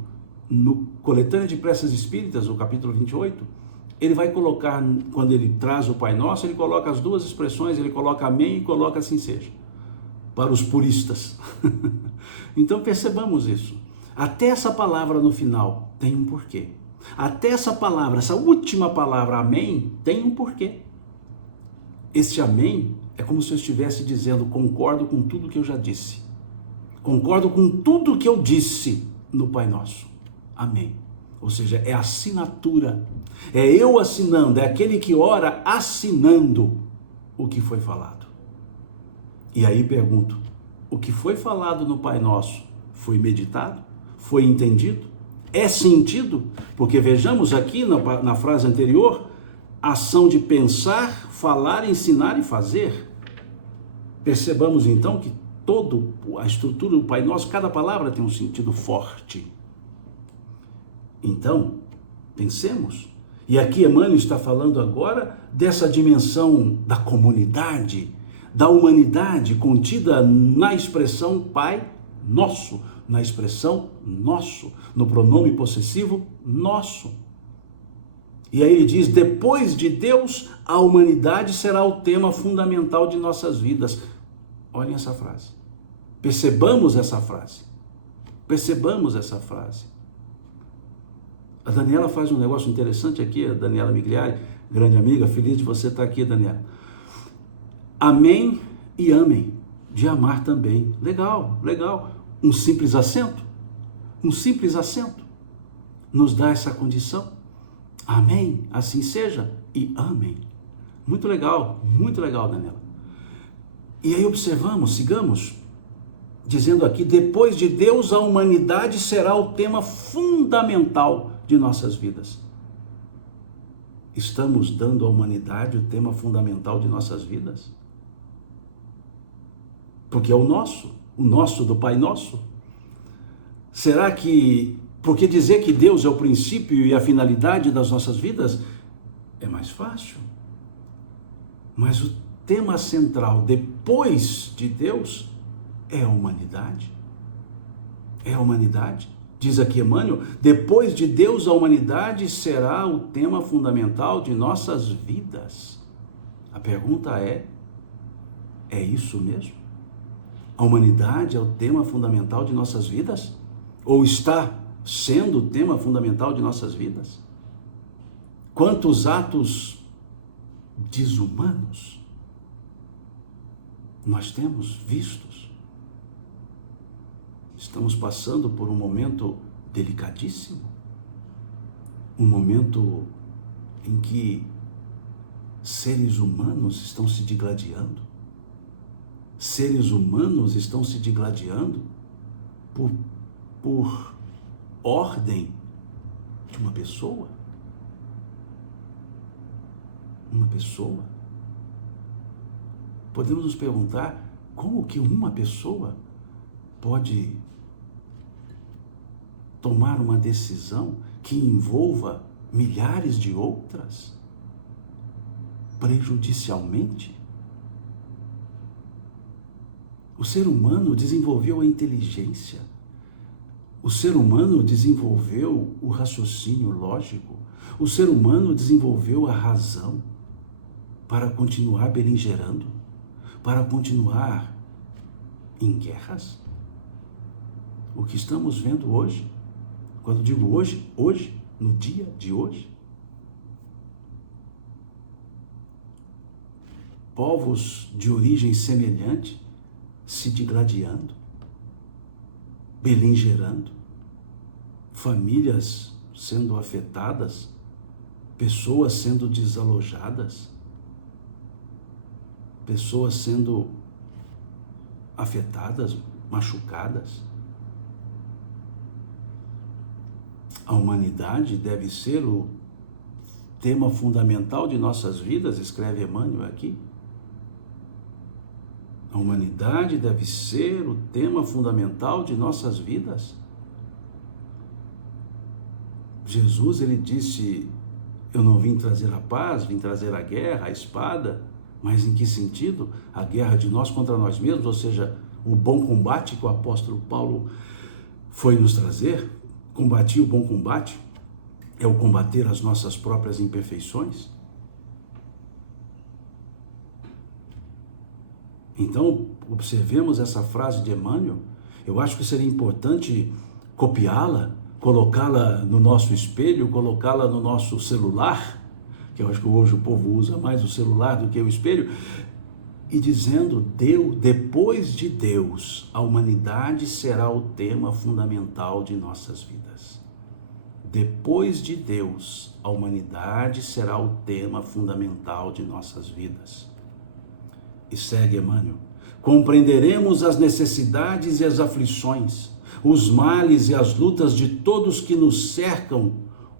no Coletânea de Preces Espíritas, o capítulo 28, ele vai colocar, quando ele traz o Pai Nosso, ele coloca as duas expressões, ele coloca amém e coloca assim seja, para os puristas. Então percebamos isso. Até essa palavra no final tem um porquê. Até essa palavra, essa última palavra, amém, tem um porquê. Este amém é como se eu estivesse dizendo, concordo com tudo que eu já disse. Concordo com tudo que eu disse no Pai Nosso. Amém. Ou seja, é assinatura. É eu assinando, é aquele que ora assinando o que foi falado. E aí pergunto, o que foi falado no Pai Nosso foi meditado? Foi entendido? É sentido? Porque vejamos aqui na frase anterior, ação de pensar, falar, ensinar e fazer. Percebamos então que toda a estrutura do Pai Nosso, cada palavra tem um sentido forte. Então, pensemos. E aqui Emmanuel está falando agora dessa dimensão da comunidade, da humanidade contida na expressão Pai Nosso, na expressão nosso, no pronome possessivo nosso. E aí ele diz, depois de Deus, a humanidade será o tema fundamental de nossas vidas. Olhem essa frase. Percebamos essa frase. Percebamos essa frase. A Daniela faz um negócio interessante aqui, a Daniela Migliari, grande amiga, feliz de você estar aqui, Daniela. Amém e amem, de amar também. Legal, legal. Um simples acento nos dá essa condição. Amém, assim seja, e amém. Muito legal, Daniela. E aí observamos, sigamos, dizendo aqui, depois de Deus, a humanidade será o tema fundamental de nossas vidas. Estamos dando à humanidade o tema fundamental de nossas vidas? Porque é o nosso do Pai Nosso. Será que, porque dizer que Deus é o princípio e a finalidade das nossas vidas é mais fácil? Mas o tema central depois de Deus é a humanidade. É a humanidade. Diz aqui Emmanuel, depois de Deus, a humanidade será o tema fundamental de nossas vidas. A pergunta é isso mesmo? A humanidade é o tema fundamental de nossas vidas? Ou está sendo o tema fundamental de nossas vidas? Quantos atos desumanos nós temos vistos? Estamos passando por um momento delicadíssimo, um momento em que seres humanos estão se digladiando, seres humanos estão se digladiando por ordem de uma pessoa. Uma pessoa. Podemos nos perguntar como que uma pessoa pode tomar uma decisão que envolva milhares de outras prejudicialmente? O ser humano desenvolveu a inteligência, o ser humano desenvolveu o raciocínio lógico, o ser humano desenvolveu a razão para continuar beligerando, para continuar em guerras. O que estamos vendo hoje, quando digo hoje, no dia de hoje, povos de origem semelhante se digladiando, beligerando, famílias sendo afetadas, pessoas sendo desalojadas, pessoas sendo afetadas, machucadas. A humanidade deve ser o tema fundamental de nossas vidas, escreve Emmanuel aqui. A humanidade deve ser o tema fundamental de nossas vidas. Jesus, ele disse, eu não vim trazer a paz, vim trazer a guerra, a espada. Mas em que sentido? A guerra de nós contra nós mesmos, ou seja, o bom combate que o apóstolo Paulo foi nos trazer. Combater o bom combate é o combater as nossas próprias imperfeições. Então, observemos essa frase de Emmanuel. Eu acho que seria importante copiá-la, colocá-la no nosso espelho, colocá-la no nosso celular, que eu acho que hoje o povo usa mais o celular do que o espelho, e dizendo, depois de Deus, a humanidade será o tema fundamental de nossas vidas. Depois de Deus, a humanidade será o tema fundamental de nossas vidas. E segue Emmanuel, compreenderemos as necessidades e as aflições, os males e as lutas de todos que nos cercam,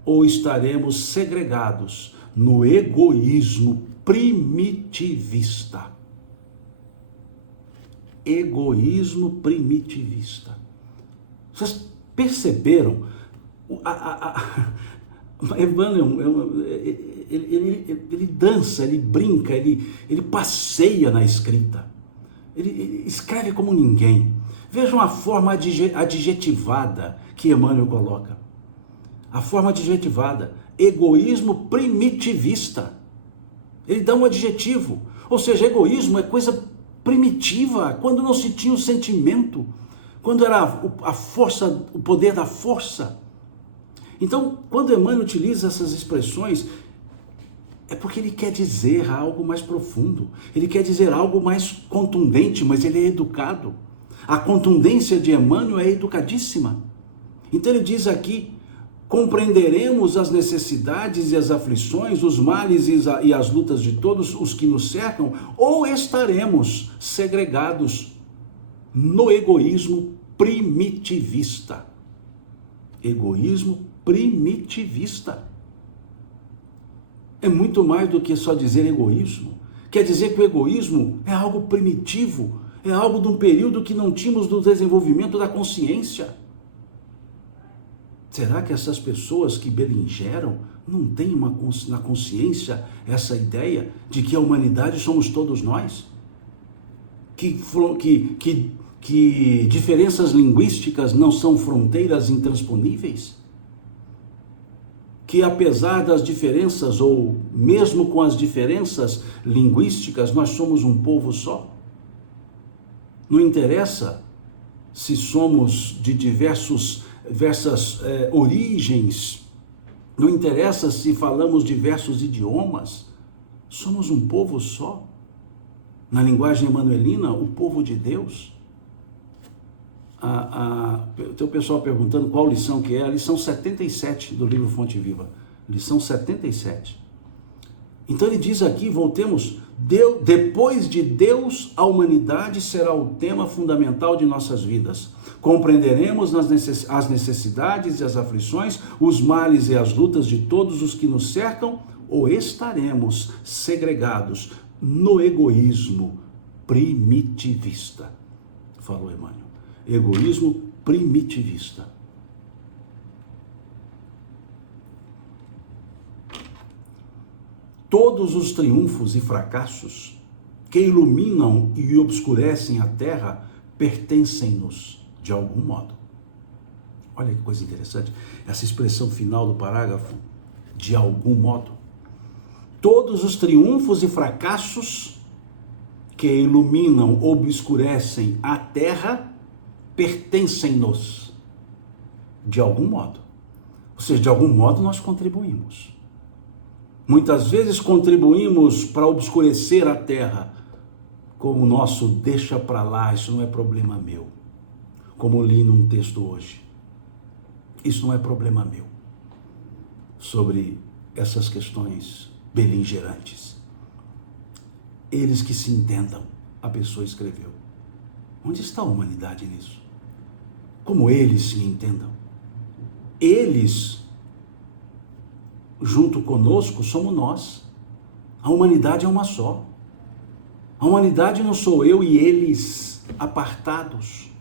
ou estaremos segregados no egoísmo primitivista. Egoísmo primitivista. Vocês perceberam? Emmanuel, ele dança, ele brinca, ele passeia na escrita. Ele escreve como ninguém. Vejam a forma adjetivada que Emmanuel coloca. A forma adjetivada, egoísmo primitivista. Ele dá um adjetivo, ou seja, egoísmo é coisa primitiva, quando não se tinha o sentimento, quando era a força, o poder da força. Então, quando Emmanuel utiliza essas expressões, é porque ele quer dizer algo mais profundo, ele quer dizer algo mais contundente, mas ele é educado. A contundência de Emmanuel é educadíssima. Então ele diz aqui, compreenderemos as necessidades e as aflições, os males e as lutas de todos os que nos cercam, ou estaremos segregados no egoísmo primitivista. Egoísmo primitivista. É muito mais do que só dizer egoísmo. Quer dizer que o egoísmo é algo primitivo, é algo de um período que não tínhamos do desenvolvimento da consciência. Será que essas pessoas que beligeram não têm na consciência essa ideia de que a humanidade somos todos nós? Que que diferenças linguísticas não são fronteiras intransponíveis? Que apesar das diferenças, ou mesmo com as diferenças linguísticas, nós somos um povo só? Não interessa se somos de diversas origens, não interessa se falamos diversos idiomas, somos um povo só. Na linguagem emanuelina, o povo de Deus. Tem o pessoal perguntando qual lição que é, a lição 77 do livro Fonte Viva, lição 77. Então ele diz aqui, voltemos, depois de Deus, a humanidade será o tema fundamental de nossas vidas. Compreenderemos as necessidades e as aflições, os males e as lutas de todos os que nos cercam, ou estaremos segregados no egoísmo primitivista, falou Emmanuel. Egoísmo primitivista. Todos os triunfos e fracassos que iluminam e obscurecem a terra pertencem-nos de algum modo. Olha que coisa interessante, essa expressão final do parágrafo, de algum modo. Todos os triunfos e fracassos que iluminam, obscurecem a terra pertencem-nos de algum modo. Ou seja, de algum modo nós contribuímos. Muitas vezes contribuímos para obscurecer a terra com o nosso deixa para lá, isso não é problema meu. Como li num texto hoje. Isso não é problema meu. Sobre essas questões beligerantes. Eles que se entendam, a pessoa escreveu. Onde está a humanidade nisso? Como eles se entendam? Eles, junto conosco, somos nós. A humanidade é uma só. A humanidade não sou eu e eles apartados.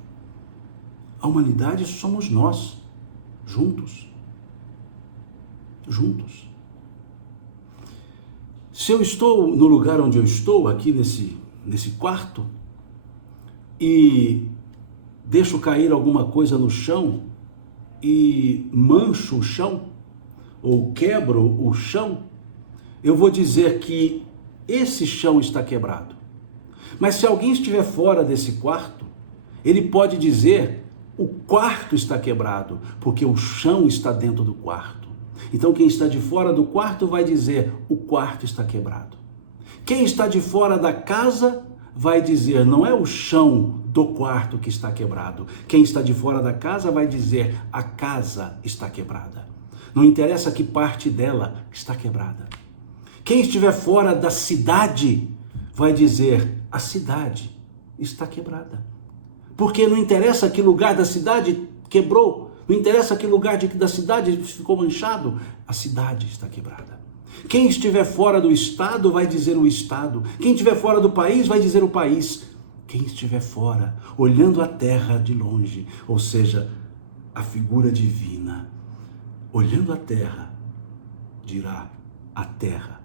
A humanidade somos nós, juntos. Juntos. Se eu estou no lugar onde eu estou, aqui nesse quarto, e deixo cair alguma coisa no chão e mancho o chão, ou quebro o chão, eu vou dizer que esse chão está quebrado. Mas se alguém estiver fora desse quarto, ele pode dizer, o quarto está quebrado, porque o chão está dentro do quarto. Então quem está de fora do quarto vai dizer, o quarto está quebrado. Quem está de fora da casa vai dizer, não é o chão do quarto que está quebrado. Quem está de fora da casa vai dizer, a casa está quebrada. Não interessa que parte dela está quebrada. Quem estiver fora da cidade vai dizer, a cidade está quebrada. Porque não interessa que lugar da cidade quebrou, não interessa que lugar da cidade ficou manchado, a cidade está quebrada. Quem estiver fora do estado vai dizer o estado. Quem estiver fora do país vai dizer o país. Quem estiver fora, olhando a terra de longe, ou seja, a figura divina, olhando a terra, dirá, a terra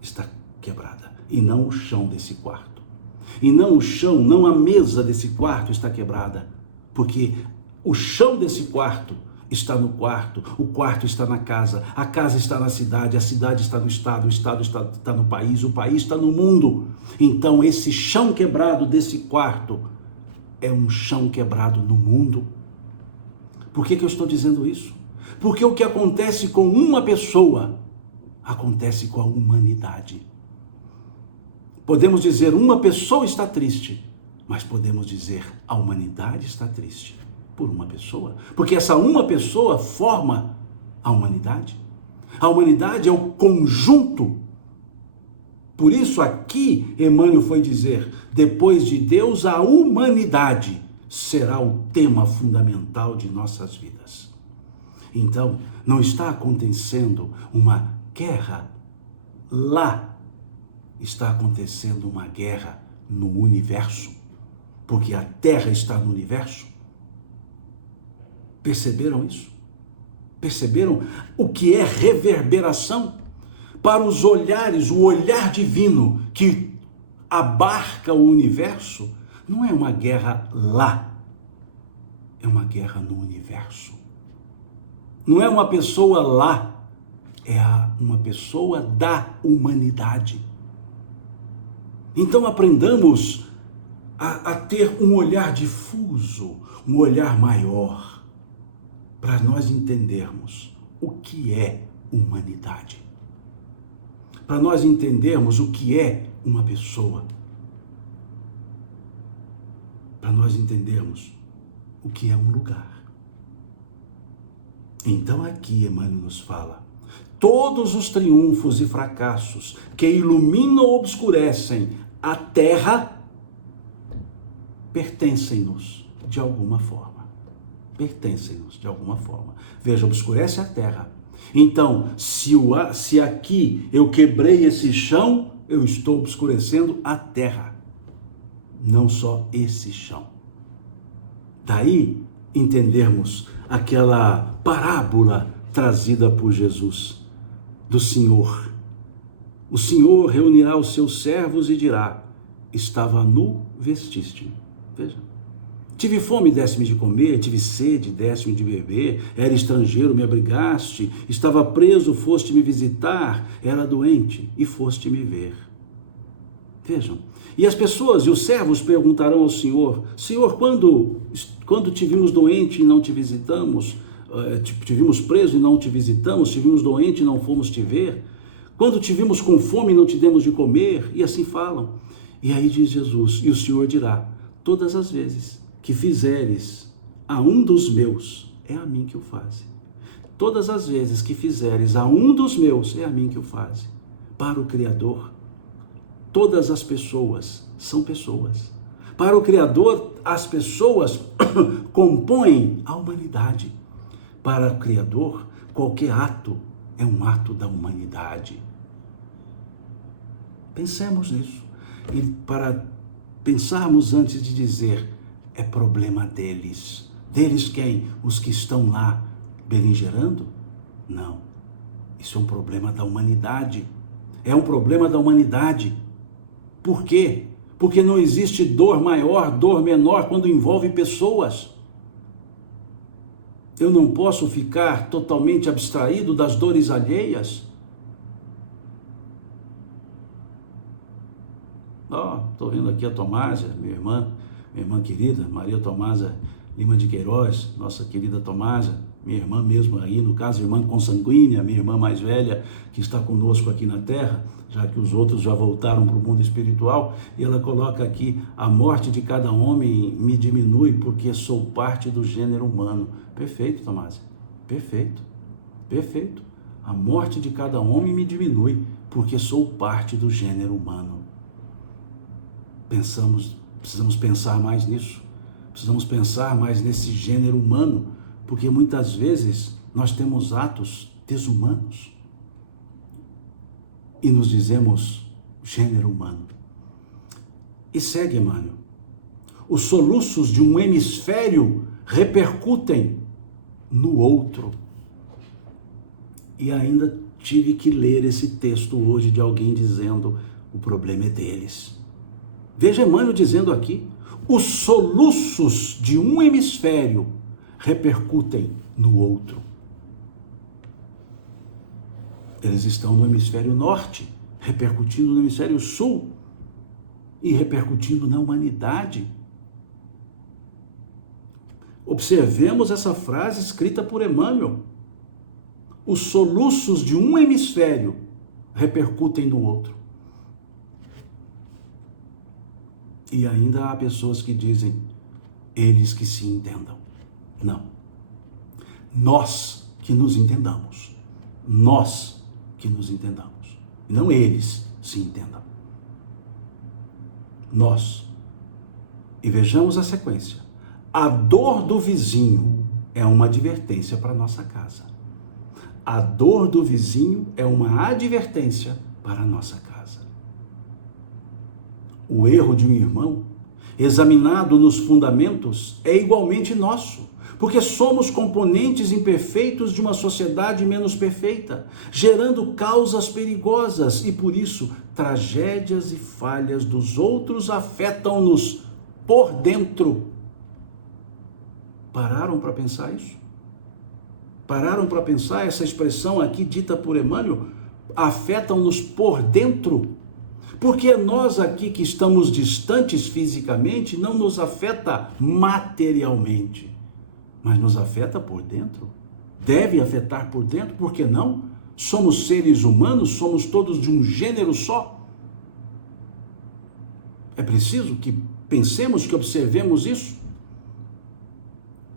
está quebrada. E não o chão desse quarto. E não o chão, não a mesa desse quarto está quebrada. Porque o chão desse quarto está no quarto, o quarto está na casa, a casa está na cidade, a cidade está no estado, o estado está no país, o país está no mundo. Então esse chão quebrado desse quarto é um chão quebrado no mundo. Por que eu estou dizendo isso? Porque o que acontece com uma pessoa, acontece com a humanidade. Podemos dizer, uma pessoa está triste, mas podemos dizer, a humanidade está triste por uma pessoa, porque essa uma pessoa forma a humanidade. A humanidade é o conjunto. Por isso aqui Emmanuel foi dizer, depois de Deus, a humanidade será o tema fundamental de nossas vidas. Então, não está acontecendo uma guerra lá, está acontecendo uma guerra no universo, porque a Terra está no universo. Perceberam isso? Perceberam o que é reverberação? Para os olhares, o olhar divino que abarca o universo, não é uma guerra lá, é uma guerra no universo. Não é uma pessoa lá, é uma pessoa da humanidade. Então aprendamos a ter um olhar difuso, um olhar maior, para nós entendermos o que é humanidade. Para nós entendermos o que é uma pessoa. Para nós entendermos o que é um lugar. Então aqui Emmanuel nos fala: todos os triunfos e fracassos que iluminam ou obscurecem a terra pertencem-nos de alguma forma. Pertencem-nos de alguma forma. Veja, obscurece a terra. Então, se aqui eu quebrei esse chão, eu estou obscurecendo a terra. Não só esse chão. Daí entendermos aquela parábola trazida por Jesus, do Senhor. O Senhor reunirá os seus servos e dirá: estava nu, vestiste-me. Veja. Tive fome, deste-me de comer, tive sede, deste-me de beber, era estrangeiro, me abrigaste, estava preso, foste me visitar, era doente e foste me ver. Vejam. E as pessoas e os servos perguntarão ao Senhor: Senhor, quando te vimos doente e não te visitamos, te vimos preso e não te visitamos, te vimos doente e não fomos te ver, quando te vimos com fome e não te demos de comer, e assim falam. E aí diz Jesus, e o Senhor dirá: todas as vezes que fizeres a um dos meus, é a mim que o faze. Todas as vezes que fizeres a um dos meus, é a mim que o faze. Para o Criador, todas as pessoas são pessoas. Para o Criador, as pessoas compõem a humanidade. Para o Criador, qualquer ato é um ato da humanidade. Pensemos nisso. E para pensarmos antes de dizer, é problema deles. Deles quem? Os que estão lá beligerando? Não. Isso é um problema da humanidade. É um problema da humanidade. Por quê? Porque não existe dor maior, dor menor quando envolve pessoas. Eu não posso ficar totalmente abstraído das dores alheias. Estou vendo aqui a Tomásia, minha irmã querida, Maria Tomásia Lima de Queiroz, nossa querida Tomásia, minha irmã mesmo aí, no caso, irmã consanguínea, minha irmã mais velha, que está conosco aqui na Terra, já que os outros já voltaram para o mundo espiritual, e ela coloca aqui: a morte de cada homem me diminui porque sou parte do gênero humano. Perfeito, Tomásia, perfeito, perfeito. A morte de cada homem me diminui porque sou parte do gênero humano. Precisamos pensar mais nisso, precisamos pensar mais nesse gênero humano, porque muitas vezes nós temos atos desumanos e nos dizemos gênero humano. E segue Emmanuel: os soluços de um hemisfério repercutem no outro. E ainda tive que ler esse texto hoje de alguém dizendo: o problema é deles. Veja Emmanuel dizendo aqui: os soluços de um hemisfério repercutem no outro. Eles estão no hemisfério norte, repercutindo no hemisfério sul e repercutindo na humanidade. Observemos essa frase escrita por Emmanuel: os soluços de um hemisfério repercutem no outro. E ainda há pessoas que dizem: eles que se entendam. Não. Nós que nos entendamos. Nós que nos entendamos. Não eles se entendam. Nós. E vejamos a sequência. A dor do vizinho é uma advertência para a nossa casa. A dor do vizinho é uma advertência para a nossa casa. O erro de um irmão, examinado nos fundamentos, é igualmente nosso, porque somos componentes imperfeitos de uma sociedade menos perfeita, gerando causas perigosas e, por isso, tragédias e falhas dos outros afetam-nos por dentro. Pararam para pensar isso? Pararam para pensar essa expressão aqui dita por Emmanuel? Afetam-nos por dentro? Porque nós aqui que estamos distantes fisicamente não nos afeta materialmente, mas nos afeta por dentro. Deve afetar por dentro, por que não? Somos seres humanos, somos todos de um gênero só. É preciso que pensemos, que observemos isso.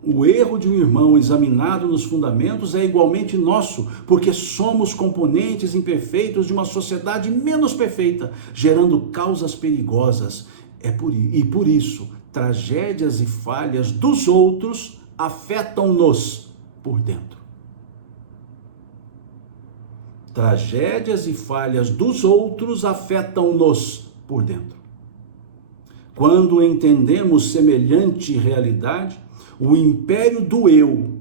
O erro de um irmão examinado nos fundamentos é igualmente nosso, porque somos componentes imperfeitos de uma sociedade menos perfeita, gerando causas perigosas. Por isso, tragédias e falhas dos outros afetam-nos por dentro. Tragédias e falhas dos outros afetam-nos por dentro. Quando entendemos semelhante realidade, o império do eu,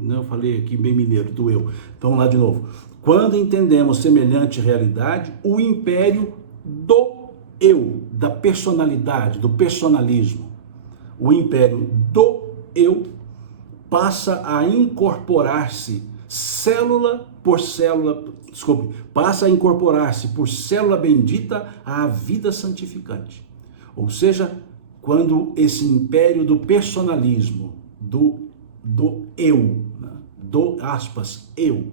né? Eu falei aqui bem mineiro, do eu. Então vamos lá de novo. Quando entendemos semelhante realidade, o império do eu, da personalidade, do personalismo, o império do eu passa a incorporar-se passa a incorporar-se por célula bendita à vida santificante. Ou seja, quando esse império do personalismo, do eu, né? Do aspas, eu,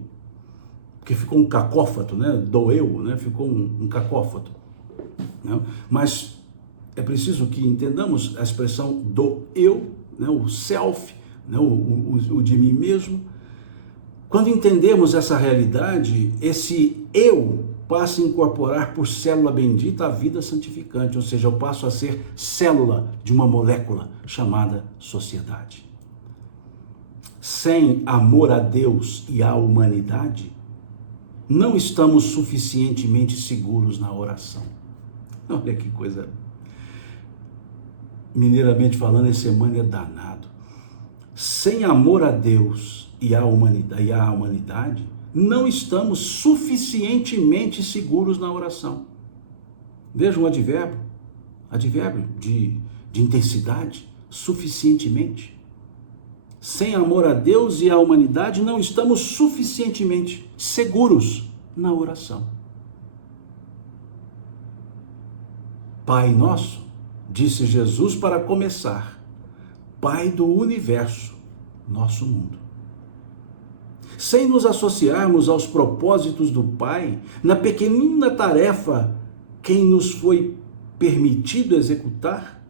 porque ficou um cacófato, né? Do eu, né? Ficou um cacófato. Né? Mas é preciso que entendamos a expressão do eu, né? O self, né? O de mim mesmo. Quando entendemos essa realidade, esse eu passa a incorporar por célula bendita a vida santificante, ou seja, eu passo a ser célula de uma molécula chamada sociedade. Sem amor a Deus e à humanidade, não estamos suficientemente seguros na oração. Olha que coisa, mineiramente falando, esse Emmanuel é danado. Sem amor a Deus e à humanidade, não estamos suficientemente seguros na oração. Veja um advérbio de intensidade, suficientemente. Sem amor a Deus e à humanidade, não estamos suficientemente seguros na oração. Pai nosso, disse Jesus para começar, Pai do universo, nosso mundo. Sem nos associarmos aos propósitos do Pai, na pequenina tarefa que nos foi permitido executar,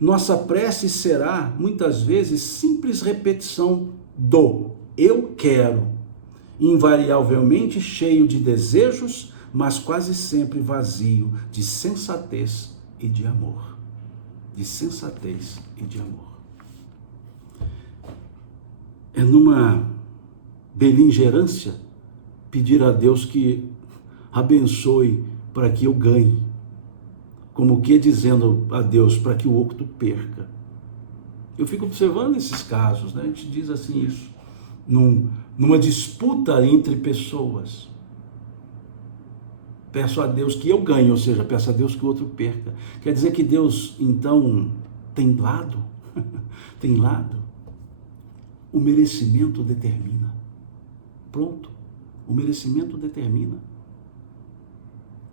nossa prece será, muitas vezes, simples repetição do eu quero, invariavelmente cheio de desejos, mas quase sempre vazio de sensatez e de amor. De sensatez e de amor. É numa beligerância pedir a Deus que abençoe para que eu ganhe, como que dizendo a Deus para que o outro perca. Eu fico observando esses casos, né? A gente diz assim isso, numa disputa entre pessoas. Peço a Deus que eu ganhe, ou seja, peço a Deus que o outro perca. Quer dizer que Deus, então, tem lado? Tem lado? O merecimento determina. Pronto, o merecimento determina.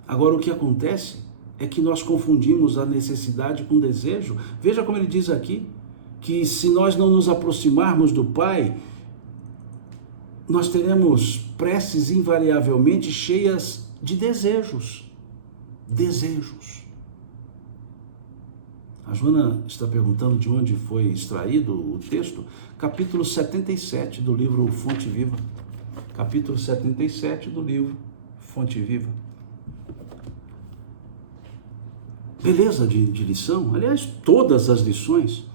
Agora, o que acontece é que nós confundimos a necessidade com o desejo. Veja como ele diz aqui, que se nós não nos aproximarmos do Pai, nós teremos preces invariavelmente cheias de desejos. Desejos. A Joana está perguntando de onde foi extraído o texto. Capítulo 77 do livro Fonte Viva. Capítulo 77 do livro Fonte Viva. Beleza de lição? Aliás, todas as lições.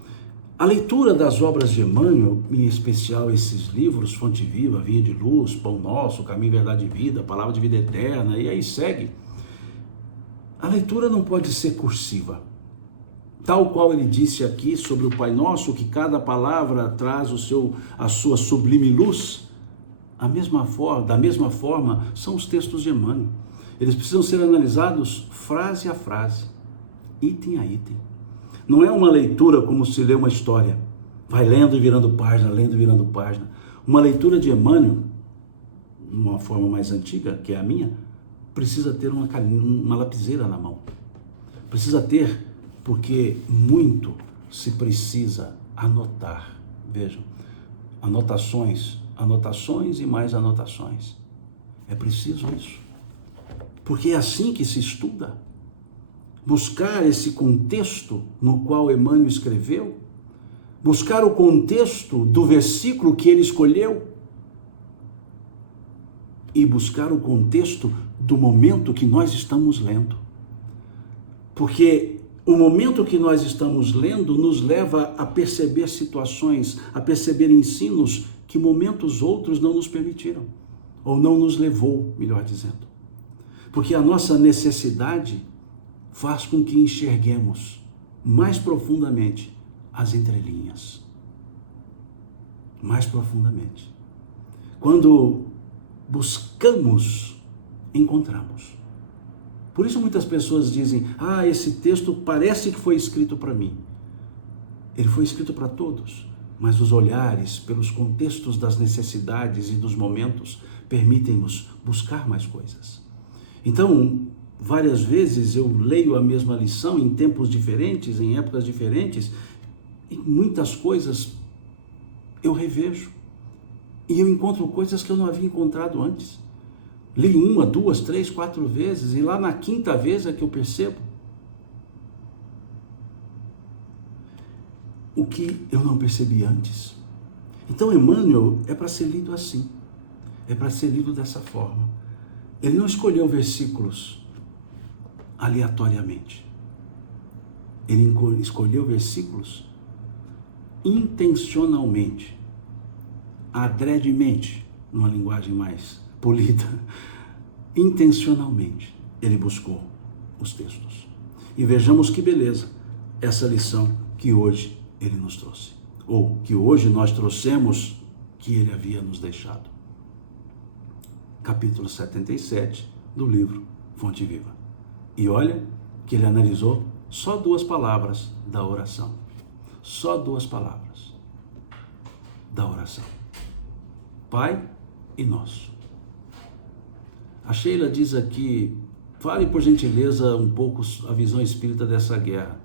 A leitura das obras de Emmanuel, em especial esses livros, Fonte Viva, Vinha de Luz, Pão Nosso, Caminho, Verdade e Vida, Palavra de Vida Eterna, e aí segue. A leitura não pode ser cursiva. Tal qual ele disse aqui sobre o Pai Nosso, que cada palavra traz a sua sublime luz, da mesma forma são os textos de Emmanuel. Eles precisam ser analisados frase a frase, item a item. Não é uma leitura como se lê uma história. Vai lendo e virando página, lendo e virando página. Uma leitura de Emmanuel, numa forma mais antiga, que é a minha, precisa ter uma lapiseira na mão. Precisa ter, porque muito se precisa anotar. Vejam, anotações e mais anotações. É preciso isso. Porque é assim que se estuda. Buscar esse contexto no qual Emmanuel escreveu, buscar o contexto do versículo que ele escolheu e buscar o contexto do momento que nós estamos lendo. Porque o momento que nós estamos lendo nos leva a perceber situações, a perceber ensinos que momentos outros não nos permitiram, ou não nos levou, melhor dizendo. Porque a nossa necessidade faz com que enxerguemos mais profundamente as entrelinhas. Mais profundamente. Quando buscamos, encontramos. Por isso muitas pessoas dizem, esse texto parece que foi escrito para mim. Ele foi escrito para todos, mas os olhares, pelos contextos das necessidades e dos momentos, permitem-nos buscar mais coisas. Então, várias vezes eu leio a mesma lição em tempos diferentes, em épocas diferentes, e muitas coisas eu revejo. E eu encontro coisas que eu não havia encontrado antes. Li 1, 2, 3, 4 vezes, e lá na quinta vez é que eu percebo o que eu não percebi antes. Então, Emmanuel é para ser lido assim, é para ser lido dessa forma. Ele não escolheu versículos aleatoriamente. Ele escolheu versículos intencionalmente, adredemente, numa linguagem mais polida, intencionalmente, ele buscou os textos. E vejamos que beleza essa lição que hoje ele nos trouxe, ou que hoje nós trouxemos, que ele havia nos deixado. Capítulo 77 do livro Fonte Viva. E olha que ele analisou só 2 palavras da oração. Só 2 palavras da oração. Pai e Nosso. A Sheila diz aqui, fale por gentileza um pouco a visão espírita dessa guerra.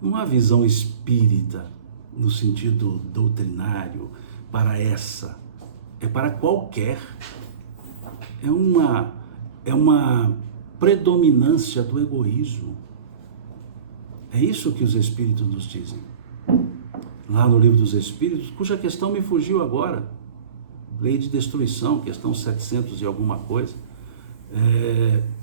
Não há visão espírita no sentido doutrinário para essa, é para qualquer. É uma predominância do egoísmo. É isso que os Espíritos nos dizem. Lá no Livro dos Espíritos, cuja questão me fugiu agora, Lei de Destruição, questão 700 e alguma coisa,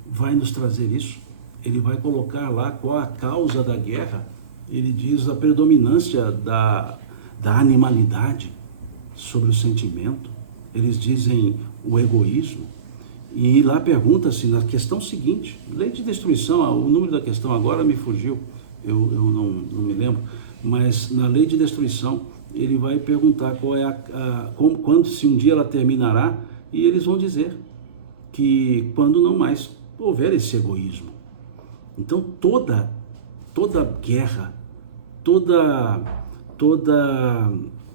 vai nos trazer isso. Ele vai colocar lá qual a causa da guerra. Ele diz a predominância da animalidade sobre o sentimento. Eles dizem o egoísmo. E lá pergunta-se na questão seguinte, Lei de Destruição, o número da questão agora me fugiu, eu não me lembro, mas na Lei de Destruição ele vai perguntar qual é quando, se um dia ela terminará, e eles vão dizer que quando não mais houver esse egoísmo. Então toda guerra, toda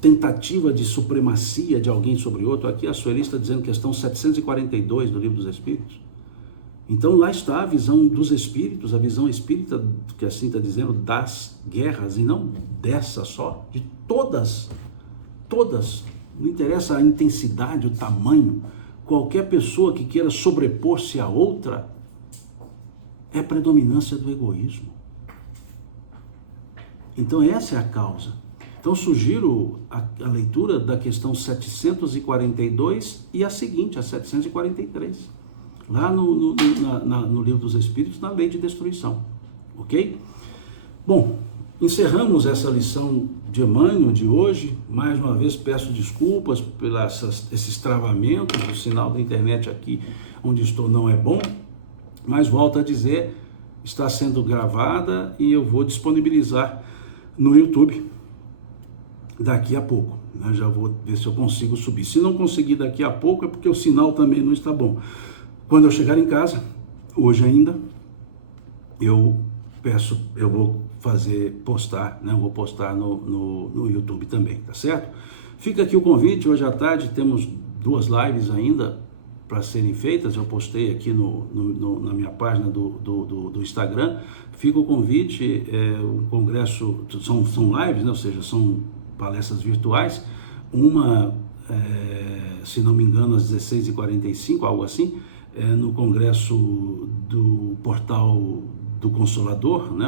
tentativa de supremacia de alguém sobre outro, aqui a Sueli está dizendo questão 742 do Livro dos Espíritos. Então lá está a visão dos Espíritos, a visão espírita, que assim está dizendo, das guerras, e não dessa só, de todas, não interessa a intensidade, o tamanho, qualquer pessoa que queira sobrepor-se a outra, é predominância do egoísmo. Então essa é a causa. Então sugiro a leitura da questão 742 e a seguinte, a 743, lá no Livro dos Espíritos, na Lei de Destruição, ok? Bom, encerramos essa lição de Emmanuel de hoje. Mais uma vez peço desculpas pelos esses travamentos, o sinal da internet aqui onde estou não é bom, mas volto a dizer, está sendo gravada e eu vou disponibilizar no YouTube daqui a pouco. Já vou ver se eu consigo subir. Se não conseguir daqui a pouco é porque o sinal também não está bom. Quando eu chegar em casa, hoje ainda, eu vou postar, né? Eu vou postar no YouTube também, tá certo? Fica aqui o convite, hoje à tarde temos 2 lives ainda para serem feitas, eu postei aqui na minha página do Instagram. Fica o convite, o congresso, são lives, né? Ou seja, são palestras virtuais, uma, se não me engano, às 16h45, algo assim, no congresso do Portal do Consolador, né?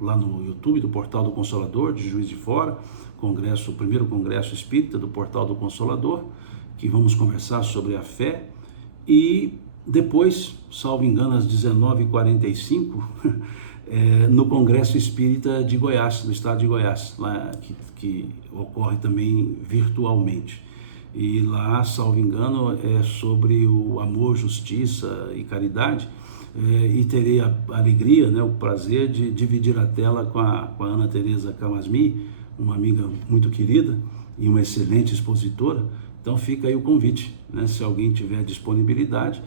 Lá no YouTube, do Portal do Consolador, de Juiz de Fora, o primeiro congresso espírita do Portal do Consolador, que vamos conversar sobre a fé. E depois, salvo engano, às 19h45, no Congresso Espírita de Goiás, do estado de Goiás, lá, que ocorre também virtualmente. E lá, salvo engano, é sobre o amor, justiça e caridade. E terei a alegria, né, o prazer de dividir a tela com a Ana Teresa Camasmi, uma amiga muito querida e uma excelente expositora. Então fica aí o convite, né? Se alguém tiver disponibilidade,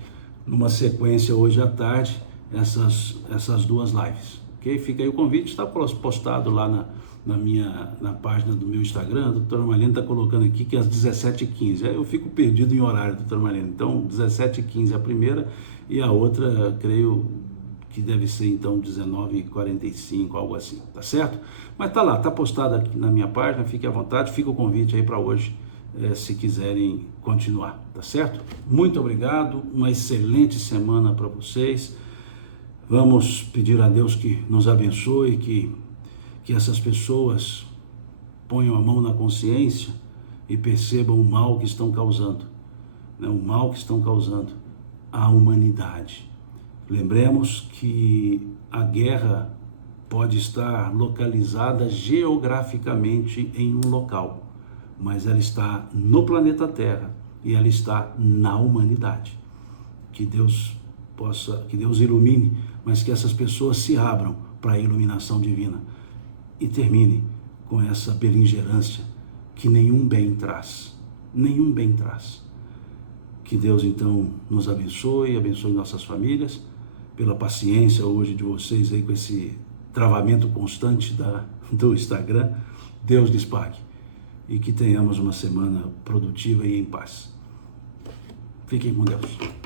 numa sequência hoje à tarde, essas 2 lives, ok? Fica aí o convite, está postado lá na página do meu Instagram. A doutora Marlene está colocando aqui que é às 17h15, eu fico perdido em horário, doutora Marlene. Então 17h15 a primeira e a outra, creio que deve ser então 19h45, algo assim, tá certo? Mas tá lá, tá postado aqui na minha página, fique à vontade, fica o convite aí para hoje, se quiserem continuar, tá certo? Muito obrigado, uma excelente semana para vocês. Vamos pedir a Deus que nos abençoe, que essas pessoas ponham a mão na consciência e percebam o mal que estão causando, né? O mal que estão causando à humanidade. Lembremos que a guerra pode estar localizada geograficamente em um local, mas ela está no planeta Terra e ela está na humanidade. Que Deus ilumine, mas que essas pessoas se abram para a iluminação divina e termine com essa beligerância que nenhum bem traz. Nenhum bem traz. Que Deus então nos abençoe nossas famílias, pela paciência hoje de vocês aí com esse travamento constante do Instagram. Deus lhes pague. E que tenhamos uma semana produtiva e em paz. Fiquem com Deus.